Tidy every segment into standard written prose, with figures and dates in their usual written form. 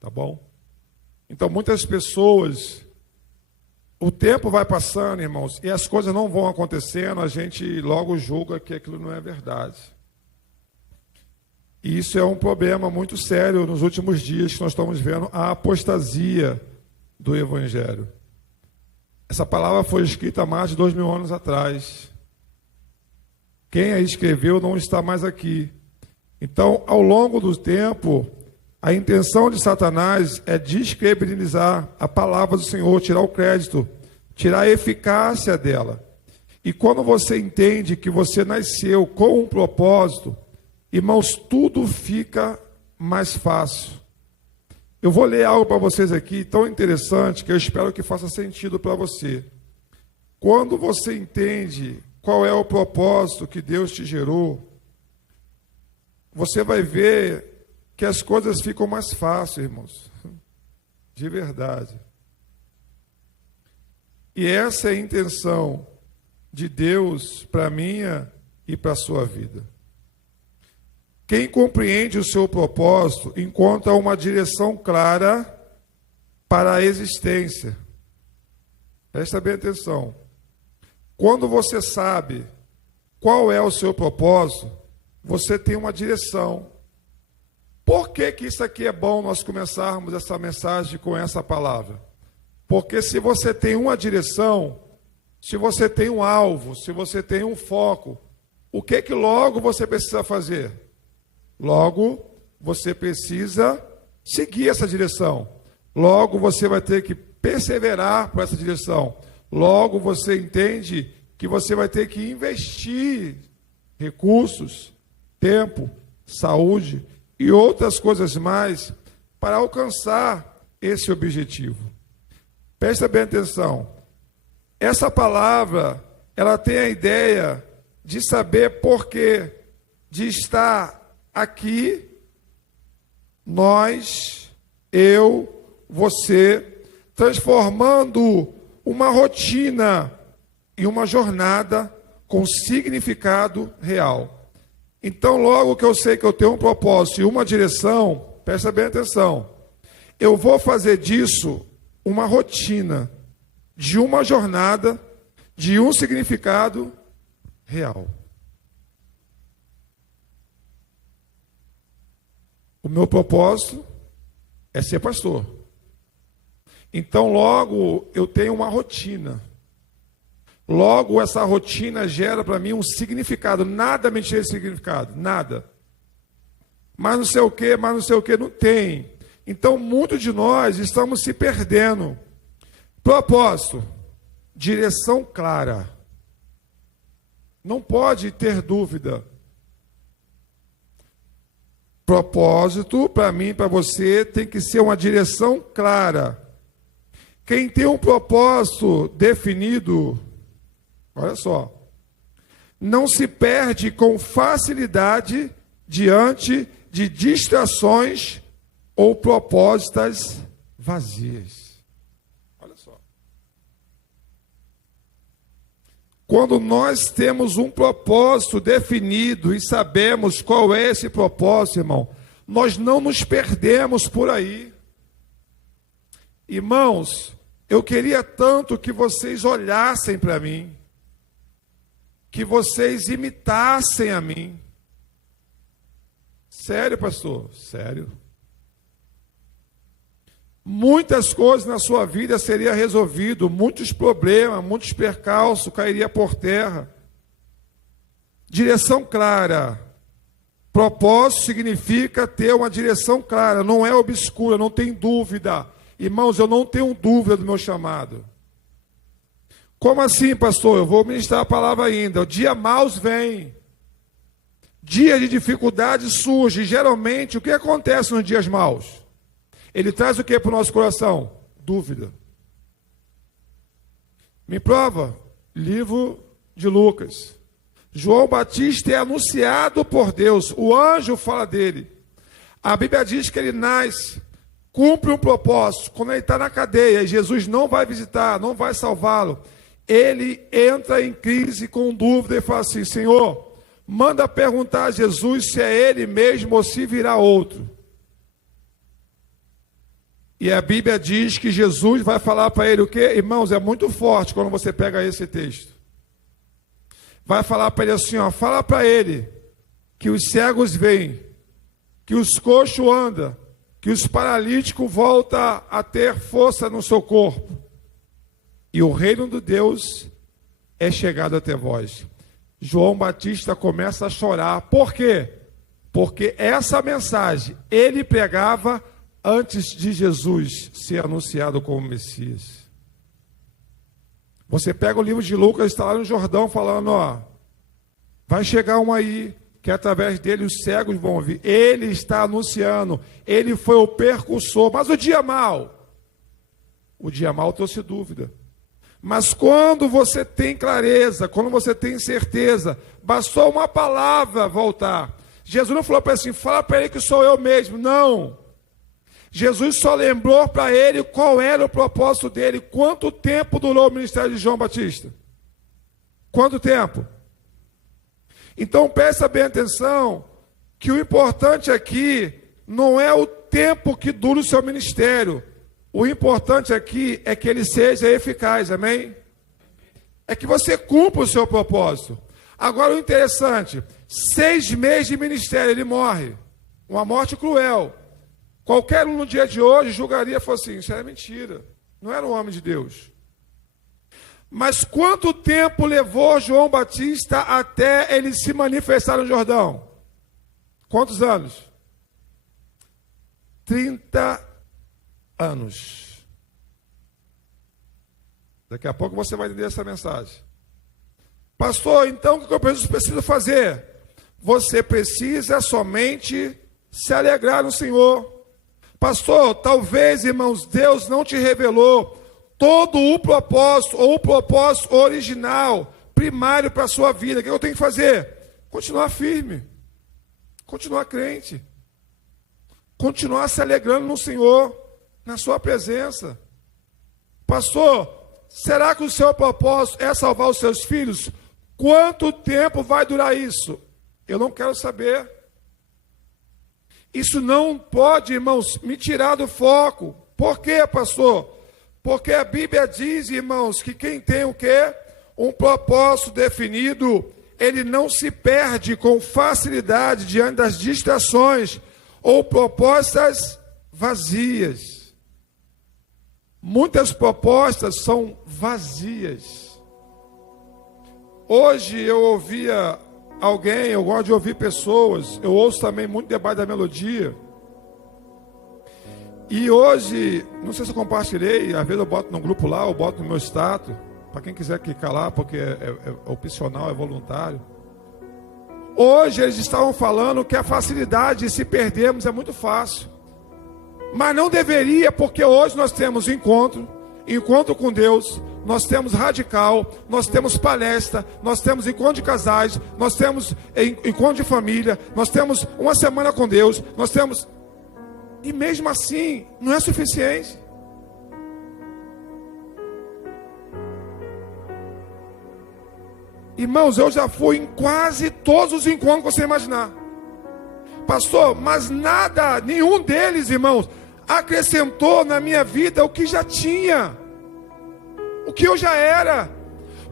Tá bom? Então, muitas pessoas, o tempo vai passando, irmãos, e as coisas não vão acontecendo, a gente logo julga que aquilo não é verdade. E isso é um problema muito sério nos últimos dias que nós estamos vendo a apostasia do Evangelho. Essa palavra foi escrita há mais de 2000 anos atrás. Quem a escreveu não está mais aqui. Então, ao longo do tempo, a intenção de Satanás é descredibilizar a palavra do Senhor, tirar o crédito, tirar a eficácia dela. E quando você entende que você nasceu com um propósito, irmãos, tudo fica mais fácil. Eu vou ler algo para vocês aqui tão interessante que eu espero que faça sentido para você. Quando você entende qual é o propósito que Deus te gerou, você vai ver que as coisas ficam mais fáceis, irmãos. De verdade. E essa é a intenção de Deus para a minha e para a sua vida. Quem compreende o seu propósito encontra uma direção clara para a existência. Presta bem atenção. Quando você sabe qual é o seu propósito, você tem uma direção. Por que isso aqui é bom nós começarmos essa mensagem com essa palavra? Porque se você tem uma direção, se você tem um alvo, se você tem um foco, o que logo você precisa fazer? Logo, você precisa seguir essa direção. Logo, você vai ter que perseverar por essa direção. Logo, você entende que você vai ter que investir recursos, tempo, saúde e outras coisas mais para alcançar esse objetivo. Presta bem atenção. Essa palavra, ela tem a ideia de saber porquê, de estar aqui, nós, eu, você, transformando uma rotina em uma jornada com significado real. Então, logo que eu sei que eu tenho um propósito e uma direção, presta bem atenção, eu vou fazer disso uma rotina, de uma jornada, de um significado real. O meu propósito é ser pastor. Então, logo, eu tenho uma rotina. Logo, essa rotina gera para mim um significado. Nada me tira esse significado, nada. Mas não sei o que, não tem. Então, muitos de nós estamos se perdendo. Propósito, direção clara. Não pode ter dúvida. Propósito, para mim, para você, tem que ser uma direção clara. Quem tem um propósito definido, olha só, não se perde com facilidade diante de distrações ou propostas vazias. Olha só. Quando nós temos um propósito definido e sabemos qual é esse propósito, irmão, nós não nos perdemos por aí. Irmãos, eu queria tanto que vocês olhassem para mim, que vocês imitassem a mim. Sério, pastor? Sério. Muitas coisas na sua vida seriam resolvidas, muitos problemas, muitos percalços cairiam por terra. Direção clara. Propósito significa ter uma direção clara, não é obscura, não tem dúvida. Irmãos, eu não tenho dúvida do meu chamado. Como assim, pastor? Eu vou ministrar a palavra ainda. O dia maus vem. Dia de dificuldade surge. Geralmente, o que acontece nos dias maus? Ele traz o que para o nosso coração? Dúvida. Me prova? Livro de Lucas. João Batista é anunciado por Deus. O anjo fala dele. A Bíblia diz que ele nasce, cumpre um propósito. Quando ele está na cadeia e Jesus não vai visitar, não vai salvá-lo, ele entra em crise com dúvida e fala assim: Senhor, manda perguntar a Jesus se é ele mesmo ou se virá outro. E a Bíblia diz que Jesus vai falar para ele o quê? Irmãos, é muito forte quando você pega esse texto. Vai falar para ele assim, ó, fala para ele que os cegos veem, que os coxos andam, que os paralíticos voltam a ter força no seu corpo. E o reino de Deus é chegado até vós. João Batista começa a chorar. Por quê? Porque essa mensagem ele pregava antes de Jesus ser anunciado como Messias. Você pega o livro de Lucas, está lá no Jordão falando, ó, vai chegar um aí, que através dele os cegos vão vir. Ele está anunciando, ele foi o precursor. Mas o dia mau trouxe dúvida. Mas quando você tem clareza, quando você tem certeza, bastou uma palavra voltar. Jesus não falou para ele assim, fala para ele que sou eu mesmo. Não. Jesus só lembrou para ele qual era o propósito dele. Quanto tempo durou o ministério de João Batista? Quanto tempo? Então presta bem atenção, que o importante aqui não é o tempo que dura o seu ministério. O importante aqui é que ele seja eficaz, amém? É que você cumpra o seu propósito. Agora o interessante, 6 meses de ministério, ele morre. Uma morte cruel. Qualquer um no dia de hoje julgaria e falaria assim, isso era mentira. Não era um homem de Deus. Mas quanto tempo levou João Batista até ele se manifestar no Jordão? Quantos anos? 30 anos. Daqui a pouco você vai entender essa mensagem. Pastor, então o que eu preciso fazer? Você precisa somente se alegrar no Senhor. Pastor, talvez, irmãos, Deus não te revelou todo o propósito, ou o propósito original, primário para a sua vida. O que eu tenho que fazer? Continuar firme, continuar crente, continuar se alegrando no Senhor, na sua presença. Pastor, será que o seu propósito é salvar os seus filhos? Quanto tempo vai durar isso? Eu não quero saber. Isso não pode, irmãos, me tirar do foco. Por quê, pastor? Porque a Bíblia diz, irmãos, que quem tem o quê? Um propósito definido, ele não se perde com facilidade diante das distrações ou propostas vazias. Muitas propostas são vazias. Hoje eu ouvia alguém, eu gosto de ouvir pessoas, eu ouço também muito debate da melodia. E hoje, não sei se eu compartilhei, às vezes eu boto no grupo lá, eu boto no meu status, para quem quiser clicar lá, porque é opcional, é voluntário. Hoje eles estavam falando que a facilidade de se perdermos é muito fácil. Mas não deveria, porque hoje nós temos encontro com Deus, nós temos radical, nós temos palestra, nós temos encontro de casais, nós temos encontro de família, nós temos uma semana com Deus, nós temos... E mesmo assim, não é suficiente. Irmãos, eu já fui em quase todos os encontros que você imaginar. Pastor, mas nada, nenhum deles, irmãos, acrescentou na minha vida o que já tinha. O que eu já era.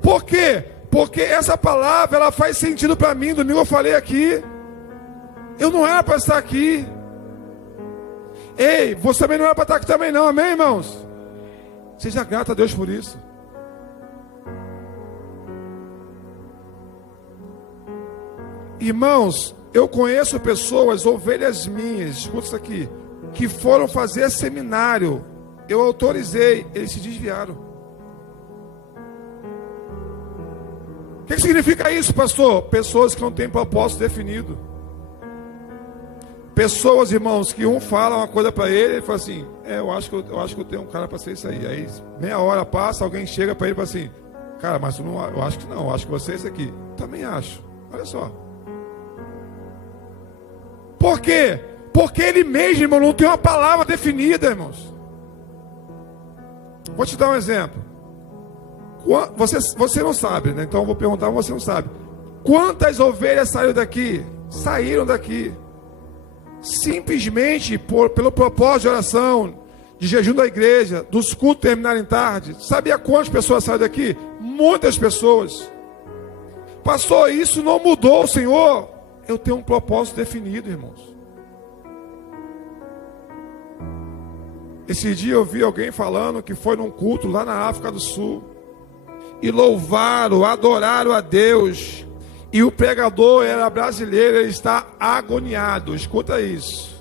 Por quê? Porque essa palavra, ela faz sentido para mim. Domingo eu falei aqui. Eu não era para estar aqui. Ei, você também não era para estar aqui também não, amém, irmãos? Seja grato a Deus por isso. Irmãos, eu conheço pessoas, ovelhas minhas, escuta isso aqui, que foram fazer seminário. Eu autorizei, eles se desviaram. O que significa isso, pastor? Pessoas que não têm propósito definido. Pessoas, irmãos, que um fala uma coisa para ele fala assim, eu acho que eu tenho um cara para ser isso aí. Aí meia hora passa, alguém chega para ele e fala assim, cara, mas eu acho que não, eu acho que você é esse aqui. Também acho, olha só. Por quê? Porque ele mesmo, irmão, não tem uma palavra definida, irmãos. Vou te dar um exemplo. Você não sabe, né? Então eu vou perguntar, você não sabe. Quantas ovelhas saíram daqui? Saíram daqui simplesmente pelo propósito de oração, de jejum da igreja, dos cultos terminarem tarde. Sabia quantas pessoas saíram daqui? Muitas pessoas. Pastor, isso não mudou, Senhor. Eu tenho um propósito definido, irmãos. Esse dia eu vi alguém falando que foi num culto lá na África do Sul e louvaram, adoraram a Deus, e o pregador era brasileiro, ele está agoniado. Escuta isso.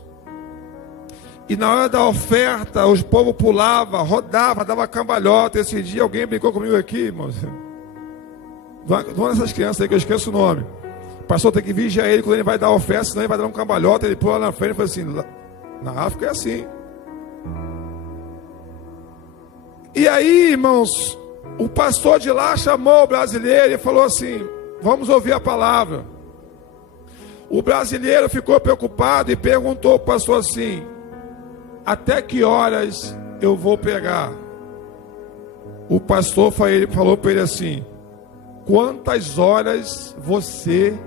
E na hora da oferta, o povo pulava, rodava, dava cambalhota. Esse dia alguém brincou comigo aqui, irmãos. Uma dessas crianças aí que eu esqueço o nome. O pastor tem que vigiar ele quando ele vai dar a oferta, senão ele vai dar um cambalhota. Ele pula lá na frente e fala assim: na África é assim. E aí, irmãos, o pastor de lá chamou o brasileiro e falou assim: vamos ouvir a palavra. O brasileiro ficou preocupado e perguntou ao pastor assim: até que horas eu vou pregar? O pastor falou para ele assim: quantas horas você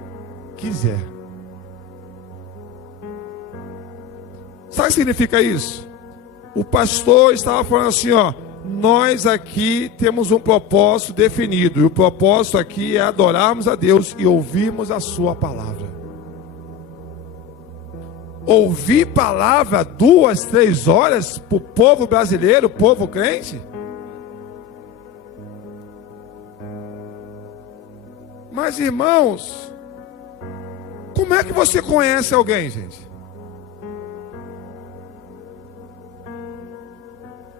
quiser. Sabe o que significa isso? O pastor estava falando assim, ó: nós aqui temos um propósito definido, e o propósito aqui é adorarmos a Deus e ouvirmos a sua palavra. Ouvir palavra 2, 3 horas para o povo brasileiro, povo crente? Mas, irmãos, como é que você conhece alguém, gente?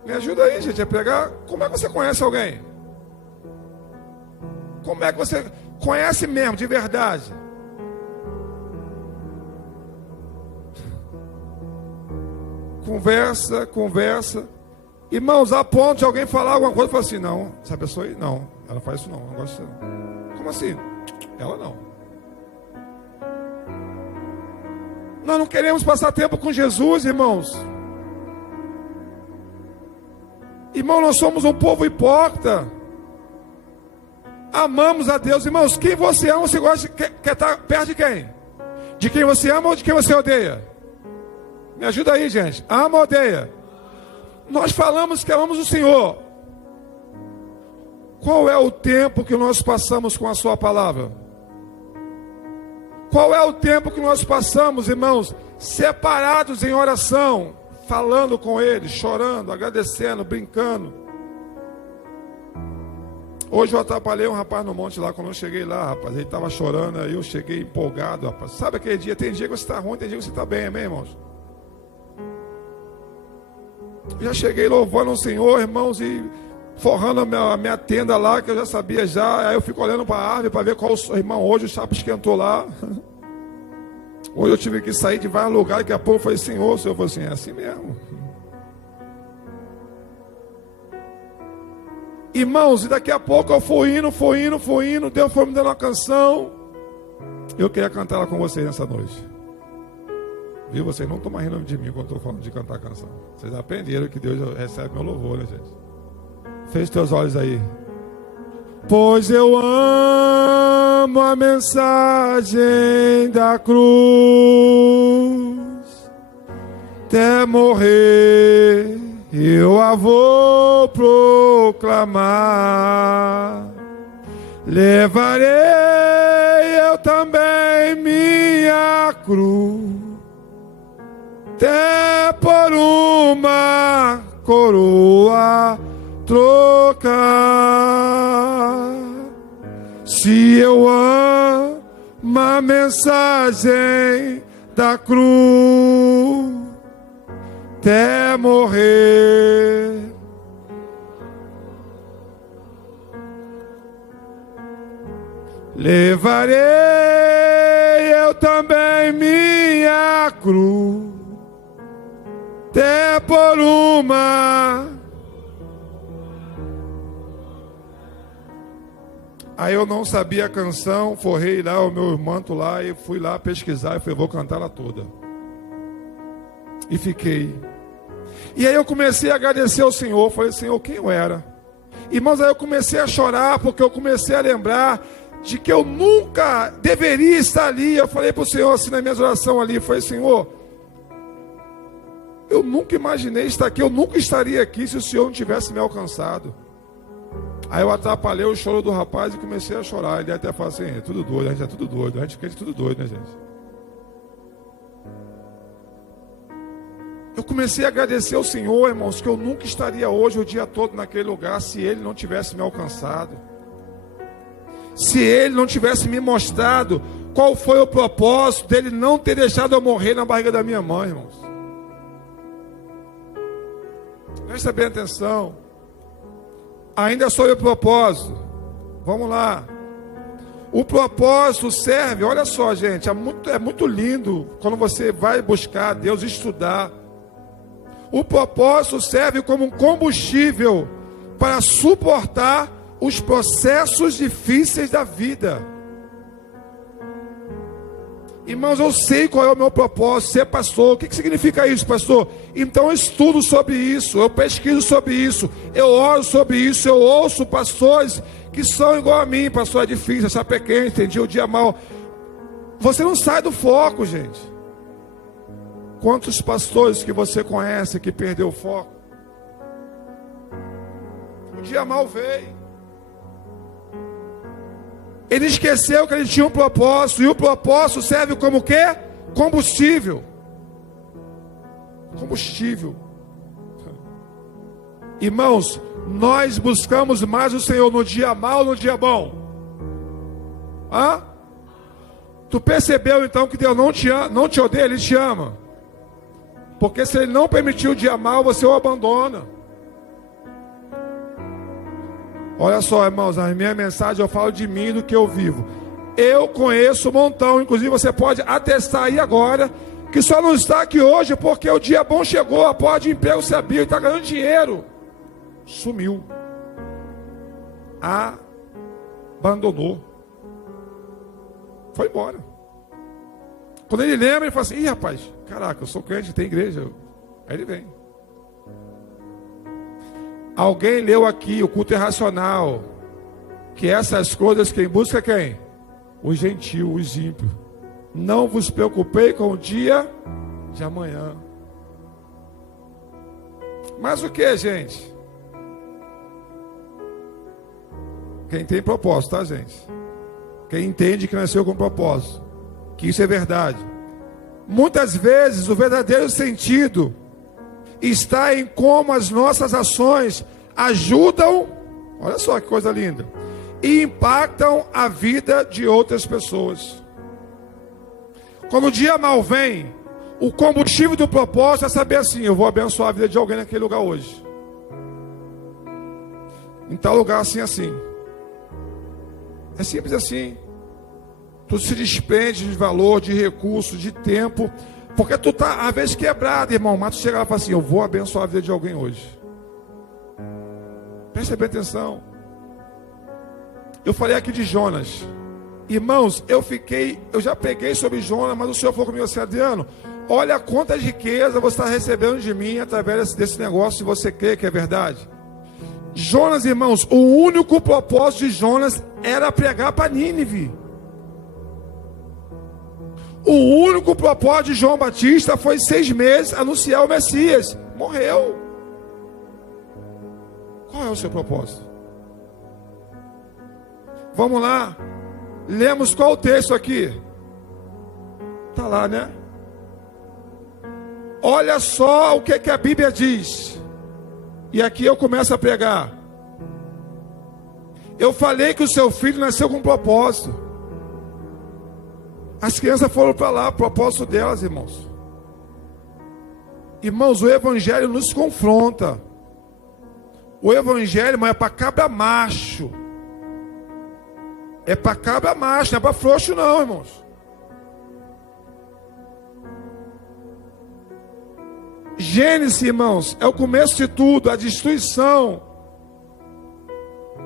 Me ajuda aí, gente, a pregar. Como é que você conhece alguém? Como é que você conhece mesmo, de verdade? Conversa. Irmãos, a ponto de alguém falar alguma coisa e falar assim: não, essa pessoa aí, não, ela faz isso não gosta disso não. Como assim? Ela não. Nós não queremos passar tempo com Jesus, irmãos. Irmão, nós somos um povo hipócrita. Amamos a Deus. Irmãos, quem você ama, você gosta, quer estar perto de quem? De quem você ama ou de quem você odeia? Me ajuda aí, gente. Ama ou odeia? Nós falamos que amamos o Senhor. Qual é o tempo que nós passamos com a sua palavra? Qual é o tempo que nós passamos, irmãos, separados em oração, falando com Ele, chorando, agradecendo, brincando? Hoje eu atrapalhei um rapaz no monte lá, quando eu cheguei lá, rapaz, ele estava chorando, aí eu cheguei empolgado, rapaz. Sabe aquele dia? Tem dia que você está ruim, tem dia que você está bem, amém, irmãos? Já cheguei louvando o Senhor, irmãos, e forrando a minha tenda lá, que eu já sabia já. Aí eu fico olhando para a árvore para ver qual irmão. Hoje o chapa esquentou lá. Hoje eu tive que sair de vários lugares. Daqui a pouco eu falei: Senhor, o Senhor falou assim: é assim mesmo. Irmãos, e daqui a pouco eu fui indo. Deus foi me dando uma canção. Eu queria cantar ela com vocês nessa noite. Viu? Vocês não estão mais rindo de mim quando eu estou falando de cantar a canção. Vocês aprenderam que Deus recebe meu louvor, né, gente? Feche teus olhos aí. Pois eu amo a mensagem da cruz, até morrer eu a vou proclamar. Levarei eu também minha cruz, até por uma coroa trocar. Se eu amo a mensagem da cruz, até morrer, levarei eu também minha cruz, até por uma. Aí eu não sabia a canção, forrei lá o meu manto lá e fui lá pesquisar e falei: vou cantar ela toda. E fiquei. E aí eu comecei a agradecer ao Senhor. Falei: Senhor, quem eu era? Irmãos, aí eu comecei a chorar, porque eu comecei a lembrar de que eu nunca deveria estar ali. Eu falei para o Senhor assim nas minhas orações ali, eu falei: Senhor, eu nunca imaginei estar aqui, eu nunca estaria aqui se o Senhor não tivesse me alcançado. Aí eu atrapalhei o choro do rapaz e comecei a chorar. Ele até falou assim: é tudo doido, a gente é tudo doido, a gente é tudo doido, né, gente? Eu comecei a agradecer ao Senhor, irmãos, que eu nunca estaria hoje o dia todo naquele lugar se Ele não tivesse me alcançado. Se Ele não tivesse me mostrado qual foi o propósito dele não ter deixado eu morrer na barriga da minha mãe, irmãos. Presta bem atenção. Ainda sobre o propósito. Vamos lá. O propósito serve, olha só, gente, é muito lindo quando você vai buscar Deus, estudar. O propósito serve como um combustível para suportar os processos difíceis da vida. Irmãos, eu sei qual é o meu propósito, ser pastor. O que significa isso, pastor? Então eu estudo sobre isso, eu pesquiso sobre isso, eu oro sobre isso, eu ouço pastores que são igual a mim. Pastor, é difícil, essa pequena, entendi o dia mal. Você não sai do foco, gente. Quantos pastores que você conhece que perdeu o foco? O dia mal veio. Ele esqueceu que ele tinha um propósito. E o propósito serve como o quê? Combustível. Combustível. Irmãos, nós buscamos mais o Senhor no dia mau ou no dia bom? Hã? Tu percebeu então que Deus não te odeia, Ele te ama. Porque se Ele não permitiu o dia mau, você o abandona. Olha só, irmãos, a minha mensagem eu falo de mim, do que eu vivo. Eu conheço um montão, inclusive você pode atestar aí agora, que só não está aqui hoje porque o dia bom chegou, a porta de emprego se abriu e está ganhando dinheiro. Sumiu. Abandonou. Foi embora. Quando ele lembra, ele fala assim: ih, rapaz, caraca, eu sou crente, tem igreja. Aí ele vem. Alguém leu aqui o culto irracional, que essas coisas quem busca quem? Os gentios, os ímpios. Não vos preocupei com o dia de amanhã. Mas o que, gente? Quem tem propósito, tá, gente? Quem entende que nasceu com propósito, que isso é verdade. Muitas vezes o verdadeiro sentido está em como as nossas ações ajudam, olha só que coisa linda, e impactam a vida de outras pessoas. Quando o dia mal vem, o combustível do propósito é saber assim: eu vou abençoar a vida de alguém naquele lugar hoje, em tal lugar assim, assim. É simples assim. Tu se desprende de valor, de recurso, de tempo, porque tu está às vezes quebrado, irmão, mas tu chega lá e fala assim: eu vou abençoar a vida de alguém hoje. Presta bem atenção. Eu falei aqui de Jonas. Irmãos, eu já peguei sobre Jonas, mas o Senhor falou comigo assim: Adriano, olha quantas riquezas você está recebendo de mim através desse negócio, se você crê que é verdade. Jonas, irmãos, o único propósito de Jonas era pregar para Nínive. O único propósito de João Batista foi 6 meses anunciar o Messias. Morreu. Qual é o seu propósito? Vamos lá. Lemos qual o texto aqui? Está lá, né? Olha só o que a Bíblia diz. E aqui eu começo a pregar. Eu falei que o seu filho nasceu com um propósito. As crianças foram para lá, o propósito delas, irmãos. Irmãos, o Evangelho nos confronta. O Evangelho, irmão, é para cabra macho. É para cabra macho, não é para frouxo não, irmãos. Gênesis, irmãos, é o começo de tudo. A destruição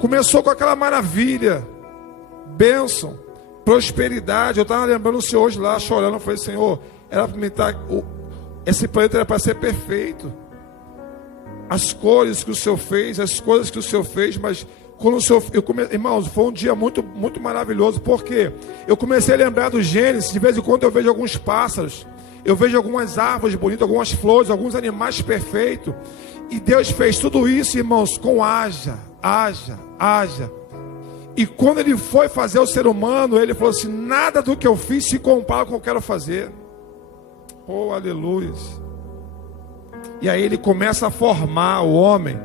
começou com aquela maravilha, bênção, prosperidade. Eu estava lembrando o Senhor hoje lá, chorando. Eu falei: Senhor, esse planeta era para ser perfeito. As cores que o Senhor fez, as coisas que o Senhor fez, mas quando o Senhor, irmãos, foi um dia muito, muito maravilhoso, porque eu comecei a lembrar do Gênesis. De vez em quando eu vejo alguns pássaros, eu vejo algumas árvores bonitas, algumas flores, alguns animais perfeitos. E Deus fez tudo isso, irmãos, com haja. E quando ele foi fazer o ser humano, ele falou assim: nada do que eu fiz se compara com o que eu quero fazer. Oh, aleluia. E aí ele começa a formar o homem.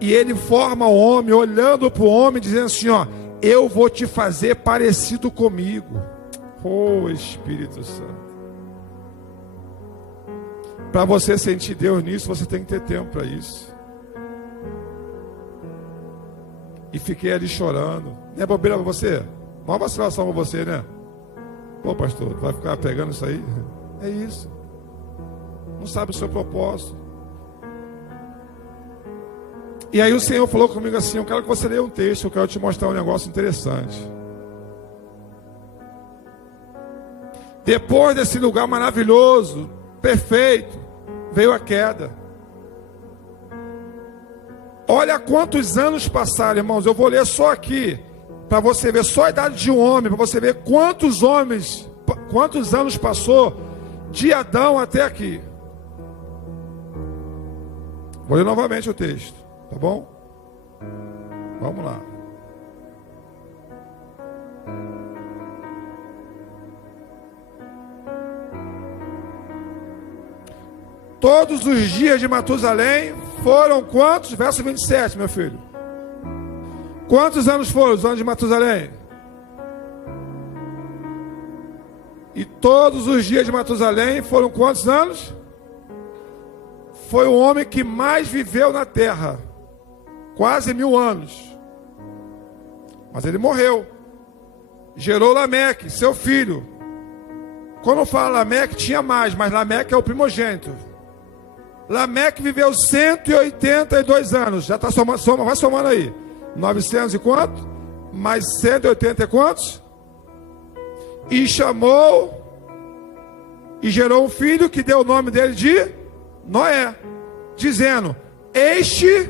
E ele forma o homem, olhando para o homem, dizendo assim: ó, eu vou te fazer parecido comigo. Oh, Espírito Santo. Para você sentir Deus nisso, você tem que ter tempo para isso. E fiquei ali chorando. Não é bobeira para você? Uma vacilação para você, né? Pô, pastor, vai ficar pegando isso aí? É isso. Não sabe o seu propósito. E aí o Senhor falou comigo assim: eu quero que você leia um texto, eu quero te mostrar um negócio interessante. Depois desse lugar maravilhoso, perfeito, veio a queda. Olha quantos anos passaram, irmãos. Eu vou ler só aqui, para você ver só a idade de um homem, para você ver quantos anos passou de Adão até aqui. Vou ler novamente o texto, tá bom? Vamos lá. Todos os dias de Matusalém foram quantos? Verso 27, meu filho. Quantos anos foram os anos de Matusalém? E todos os dias de Matusalém foram quantos anos? Foi o homem que mais viveu na terra. Quase 1000 anos. Mas ele morreu. Gerou Lameque, seu filho. Quando fala Lameque, tinha mais, mas Lameque é o primogênito. Lameque viveu 182 anos. Já está somando, vai somando aí. 900 e quanto? Mais 180 e quantos? E chamou e gerou um filho que deu o nome dele de Noé, dizendo: este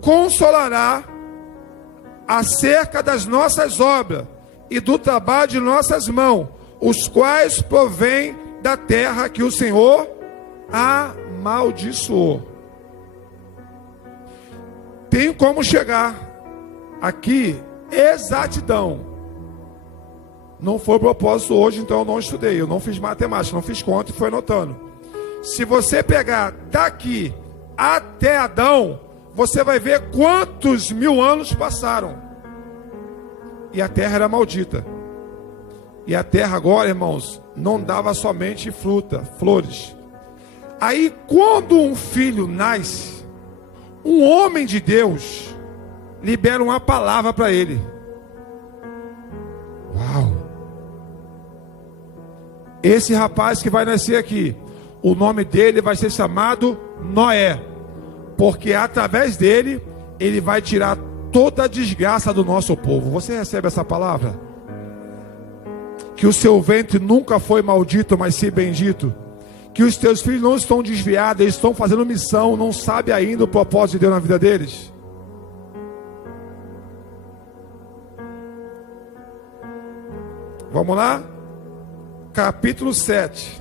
consolará acerca das nossas obras e do trabalho de nossas mãos, os quais provêm da terra que o Senhor amaldiçoou. Tem como chegar aqui exatidão. Não foi propósito hoje, então eu não estudei, eu não fiz matemática, não fiz conta e fui anotando. Se você pegar daqui até Adão, você vai ver quantos 1000 anos passaram. E a terra era maldita. E a terra agora, irmãos, não dava somente fruta, flores. Aí quando um filho nasce, um homem de Deus libera uma palavra para ele. Uau! Esse rapaz que vai nascer aqui, o nome dele vai ser chamado Noé, porque através dele, ele vai tirar toda a desgraça do nosso povo. Você recebe essa palavra? Que o seu ventre nunca foi maldito, mas sim bendito. Que os teus filhos não estão desviados, eles estão fazendo missão, não sabem ainda o propósito de Deus na vida deles. Vamos lá? Capítulo 7.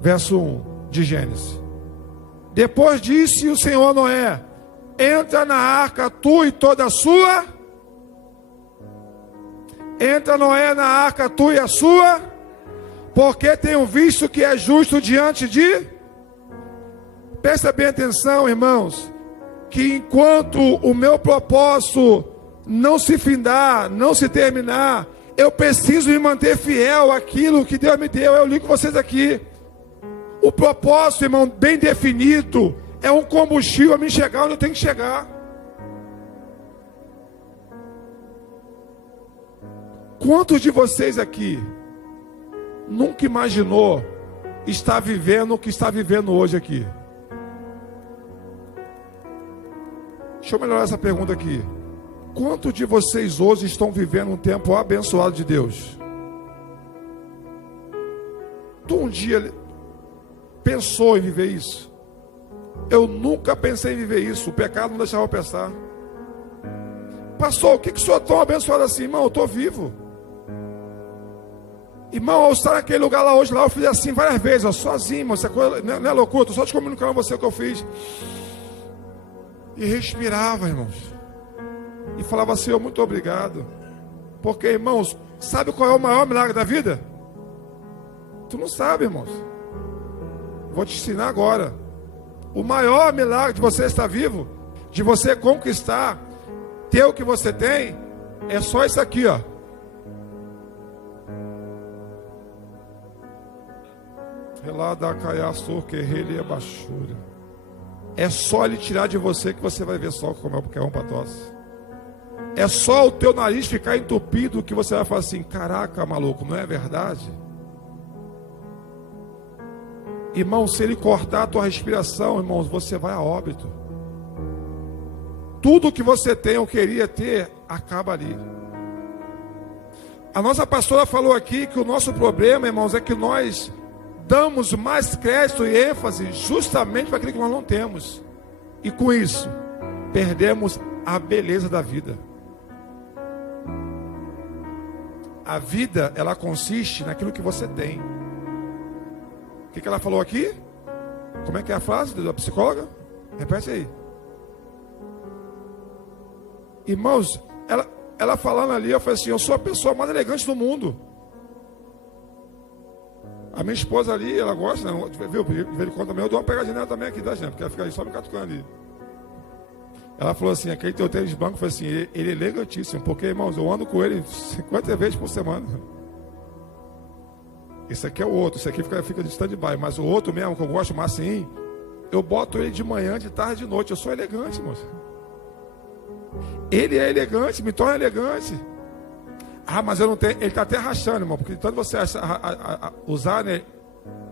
Verso 1 de Gênesis. Depois disse o Senhor a Noé: entra na arca, tu e toda a sua. Entra, Noé, na arca, tu e a sua, porque tenho visto que é justo diante de... Presta bem atenção, irmãos, que enquanto o meu propósito não se findar, não se terminar, eu preciso me manter fiel àquilo que Deus me deu. Eu li com vocês aqui. O propósito, irmão, bem definido, é um combustível a me chegar onde eu tenho que chegar. Quantos de vocês aqui nunca imaginou estar vivendo o que está vivendo hoje aqui? Deixa eu melhorar essa pergunta aqui. Quantos de vocês hoje estão vivendo um tempo abençoado de Deus? Tu um dia pensou em viver isso? Eu nunca pensei em viver isso. O pecado não deixava eu pensar. pastor, o que o senhor é tão abençoado assim? Irmão, eu estou vivo. Irmão, ao estar naquele lugar lá hoje, lá eu fiz assim várias vezes, ó, sozinho, irmão, essa coisa não é loucura, estou só te comunicando com você o que eu fiz. E respirava, irmãos. E falava, Senhor, muito obrigado. Porque, irmãos, sabe qual é o maior milagre da vida? Tu não sabe, irmãos. Vou te ensinar agora. O maior milagre de você estar vivo, de você conquistar, ter o que você tem, é só isso aqui, ó. É só ele tirar de você que você vai ver só como é um para tosse. É só o teu nariz ficar entupido que você vai falar assim, caraca, maluco, não é verdade? Irmão, se ele cortar a tua respiração, irmãos, você vai a óbito. Tudo que você tem ou queria ter, acaba ali. A nossa pastora falou aqui que o nosso problema, irmãos, é que nós damos mais crédito e ênfase justamente para aquilo que nós não temos. E com isso, perdemos a beleza da vida. A vida, ela consiste naquilo que você tem. O que ela falou aqui? Como é que é a frase da psicóloga? Repete aí. Irmãos, ela falando ali, eu falei assim, eu sou a pessoa mais elegante do mundo. A minha esposa ali, ela gosta, né? Viu? De vez em quando também, eu dou uma pegadinha nela também aqui, tá, gente? Porque ela fica ali só me catucando ali. Ela falou assim, aquele teu tênis branco, foi assim, ele é elegantíssimo, porque, irmãos, eu ando com ele 50 vezes por semana. Esse aqui é o outro, esse aqui fica de stand-by, mas o outro mesmo, que eu gosto, o Massim, eu boto ele de manhã, de tarde, de noite, eu sou elegante, irmãos. Ele é elegante, me torna elegante. Ah, mas eu não tenho, ele está até rachando, irmão, porque tanto você usar, né,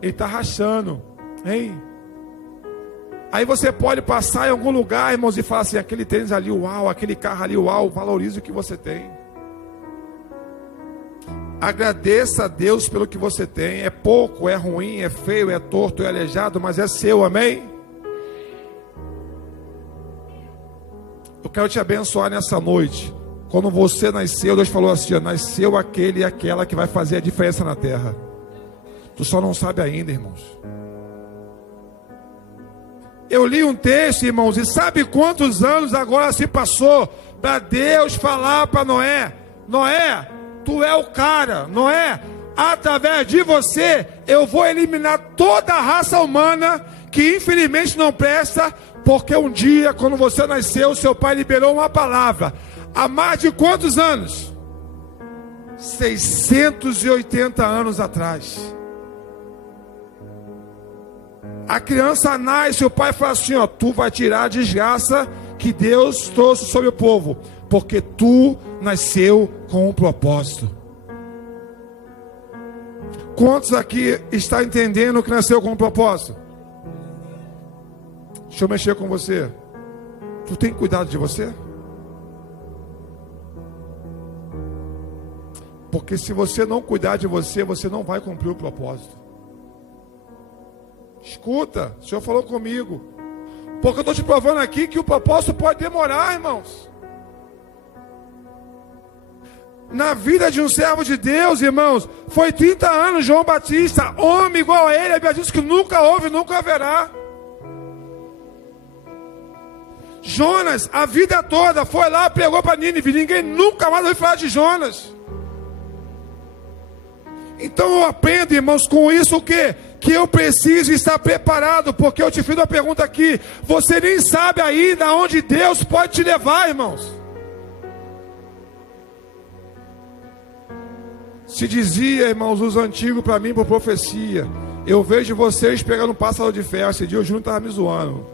ele está rachando, hein? Aí você pode passar em algum lugar, irmãos, e falar assim, aquele tênis ali, uau, aquele carro ali, uau, valorize o que você tem. Agradeça a Deus pelo que você tem. É pouco, é ruim, é feio, é torto, é aleijado, mas é seu, amém? Eu quero te abençoar nessa noite. Quando você nasceu, Deus falou assim, ó, nasceu aquele e aquela que vai fazer a diferença na terra. Tu só não sabe ainda, irmãos. Eu li um texto, irmãos, e sabe quantos anos agora se passou para Deus falar para Noé? Noé, tu é o cara, Noé, através de você, eu vou eliminar toda a raça humana que infelizmente não presta, porque um dia, quando você nasceu, seu pai liberou uma palavra. Há mais de quantos anos? 680 anos atrás. A criança nasce, o pai fala assim, ó, tu vai tirar a desgraça que Deus trouxe sobre o povo, porque tu nasceu com um propósito. Quantos aqui está entendendo que nasceu com um propósito? Deixa eu mexer com você. Tu tem cuidado de você? Porque se você não cuidar de você, você não vai cumprir o propósito. Escuta, o Senhor falou comigo. Porque eu estou te provando aqui que o propósito pode demorar, irmãos. Na vida de um servo de Deus, irmãos, foi 30 anos, João Batista, homem igual a ele, a Bíblia diz que nunca houve, nunca haverá. Jonas, a vida toda, foi lá, pregou para Nínive, ninguém nunca mais ouviu falar de Jonas. Então eu aprendo, irmãos, com isso o quê? Que eu preciso estar preparado, porque eu te fiz uma pergunta aqui, você nem sabe ainda onde Deus pode te levar, irmãos. Se dizia, irmãos, os antigos para mim por profecia, eu vejo vocês pegando um pássaro de ferro. Esse dia o Júnior estava me zoando,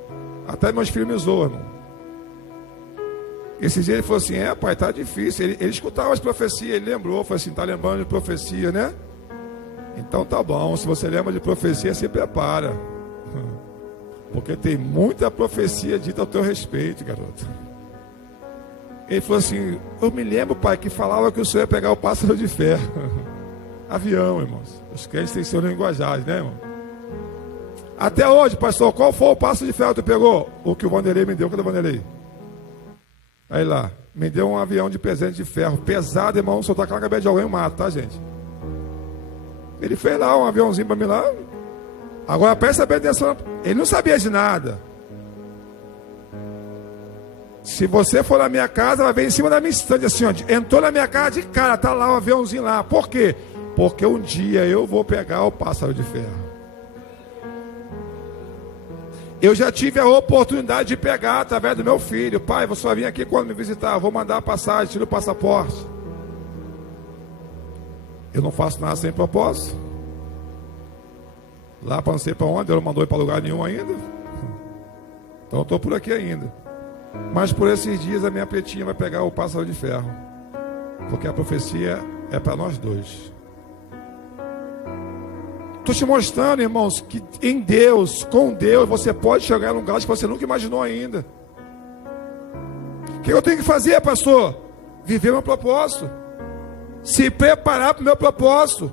até meus filhos me zoam, irmão. Esse dia ele falou assim, pai, tá difícil. Ele escutava as profecias, ele lembrou, falou assim, tá lembrando de profecia, né? Então tá bom, se você lembra de profecia, se prepara. Porque tem muita profecia dita ao teu respeito, garoto. Ele falou assim, eu me lembro, pai, que falava que o senhor ia pegar o pássaro de ferro. Avião, irmãos. Os crentes têm seu linguajar, né, irmão? Até hoje, pastor, qual foi o pássaro de ferro que tu pegou? O que o Vanderlei me deu, cadê o Vanderlei? Aí lá, me deu um avião de presente de ferro, pesado, irmão, se eu tacar na cabeça de alguém, eu mato, tá, gente? Ele fez lá um aviãozinho para mim lá. Agora presta bem atenção, ele não sabia de nada. Se você for na minha casa, vai ver em cima da minha estante, assim, ó, entrou na minha casa de cara, tá lá um aviãozinho lá. Por quê? Porque um dia eu vou pegar o pássaro de ferro. Eu já tive a oportunidade de pegar através do meu filho. Pai, você vai vir aqui quando me visitar, eu vou mandar a passagem, tira o passaporte. Eu não faço nada sem propósito. Lá para não sei para onde, ele não mandou ir para lugar nenhum ainda. Então eu estou por aqui ainda. Mas por esses dias a minha pretinha vai pegar o pássaro de ferro. Porque a profecia é para nós dois. Estou te mostrando, irmãos, que em Deus, com Deus, você pode chegar em lugares que você nunca imaginou ainda. O que eu tenho que fazer, pastor? Viver meu propósito. Se preparar para o meu propósito.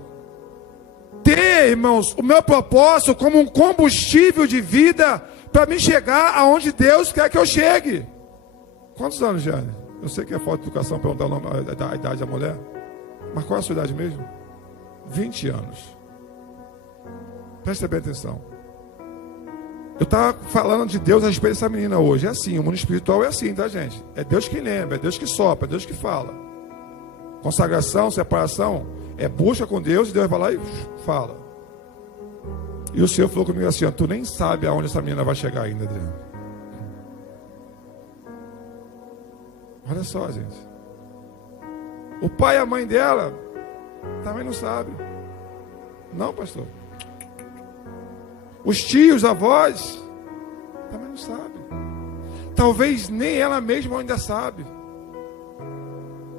Ter, irmãos, o meu propósito como um combustível de vida para me chegar aonde Deus quer que eu chegue. Quantos anos, Jane? Eu sei que é falta de educação perguntar o nome, a idade da mulher. Mas qual é a sua idade mesmo? 20 anos. Presta bem atenção. Eu estava falando de Deus a respeito dessa menina hoje. É assim, o mundo espiritual é assim, tá, gente? É Deus que lembra, é Deus que sopra, é Deus que fala. Consagração, separação, é busca com Deus e Deus vai lá e fala. E o Senhor falou comigo assim, ó, tu nem sabe aonde essa menina vai chegar ainda, Adriano. Olha só, gente. O pai e a mãe dela também não sabem. Não, pastor. Os tios, avós, também não sabem. Talvez nem ela mesma ainda sabe.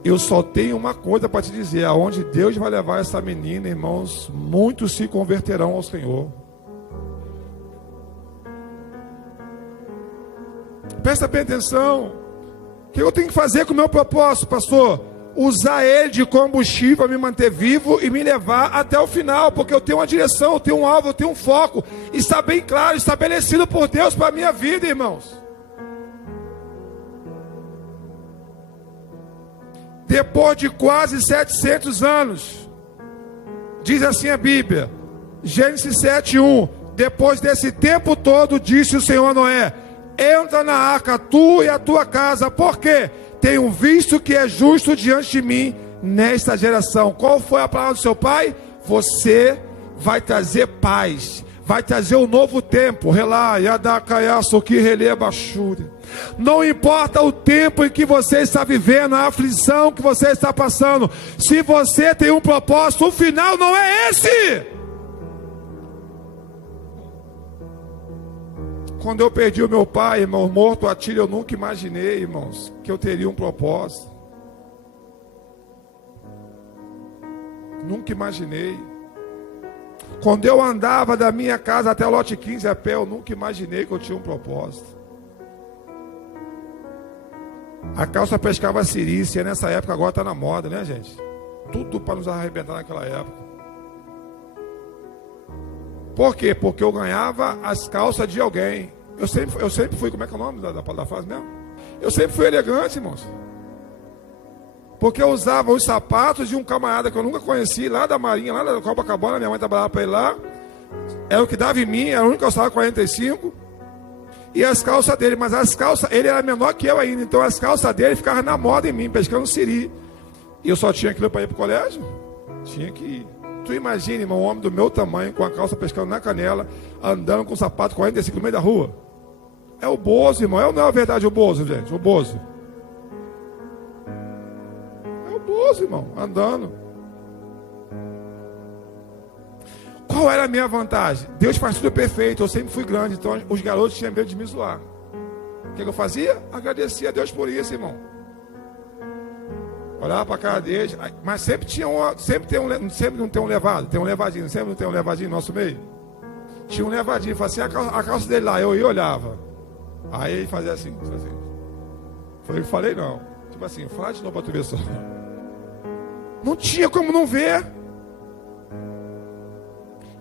Eu só tenho uma coisa para te dizer. Aonde Deus vai levar essa menina, irmãos, muitos se converterão ao Senhor. Presta bem atenção. O que eu tenho que fazer com o meu propósito, pastor? Usar ele de combustível para me manter vivo e me levar até o final, porque eu tenho uma direção, eu tenho um alvo, eu tenho um foco, está bem claro, estabelecido por Deus para a minha vida, irmãos. Depois de quase 700 anos, diz assim a Bíblia, Gênesis 7:1, depois desse tempo todo, disse o Senhor a Noé, entra na arca, tu e a tua casa, por quê? Tenho visto que é justo diante de mim nesta geração. Qual foi a palavra do seu pai? Você vai trazer paz, vai trazer um novo tempo. Não importa o tempo em que você está vivendo, a aflição que você está passando, se você tem um propósito, o final não é esse. Quando eu perdi o meu pai, irmão, morto a tiro, eu nunca imaginei, irmãos, que eu teria um propósito. Nunca imaginei. Quando eu andava da minha casa até o lote 15 a pé, eu nunca imaginei que eu tinha um propósito. A calça pescava cirícia, nessa época agora está na moda, né, gente? Tudo para nos arrebentar naquela época. Por quê? Porque eu ganhava as calças de alguém. Eu sempre fui, como é que é o nome da frase mesmo? Eu sempre fui elegante, irmãos. Porque eu usava os sapatos de um camarada que eu nunca conheci, lá da Marinha, lá da Copacabana, minha mãe trabalhava para ele lá. Era o que dava em mim, era o único que eu usava 45. E as calças dele, mas as calças, ele era menor que eu ainda, então as calças dele ficavam na moda em mim, pescando siri. E eu só tinha aquilo para ir para o colégio? Tinha que ir. Tu imagina, irmão, um homem do meu tamanho, com a calça pescando na canela, andando com o sapato 45 no meio da rua. É o Bozo, irmão. É ou não é a verdade o Bozo, gente? O Bozo. É o Bozo, irmão, andando. Qual era a minha vantagem? Deus faz tudo perfeito, eu sempre fui grande, então os garotos tinham medo de me zoar. O que eu fazia? Agradecia a Deus por isso, irmão. Olhava para a cara deles, mas sempre tinha sempre não tem um levado, tem um levadinho, sempre não tem um levadinho no nosso meio. Tinha um levadinho, fazia assim, a calça dele lá, eu ia olhava. Aí ele fazia assim. Foi eu que falei, não. Tipo assim, fala de novo para tu ver só. Não tinha como não ver.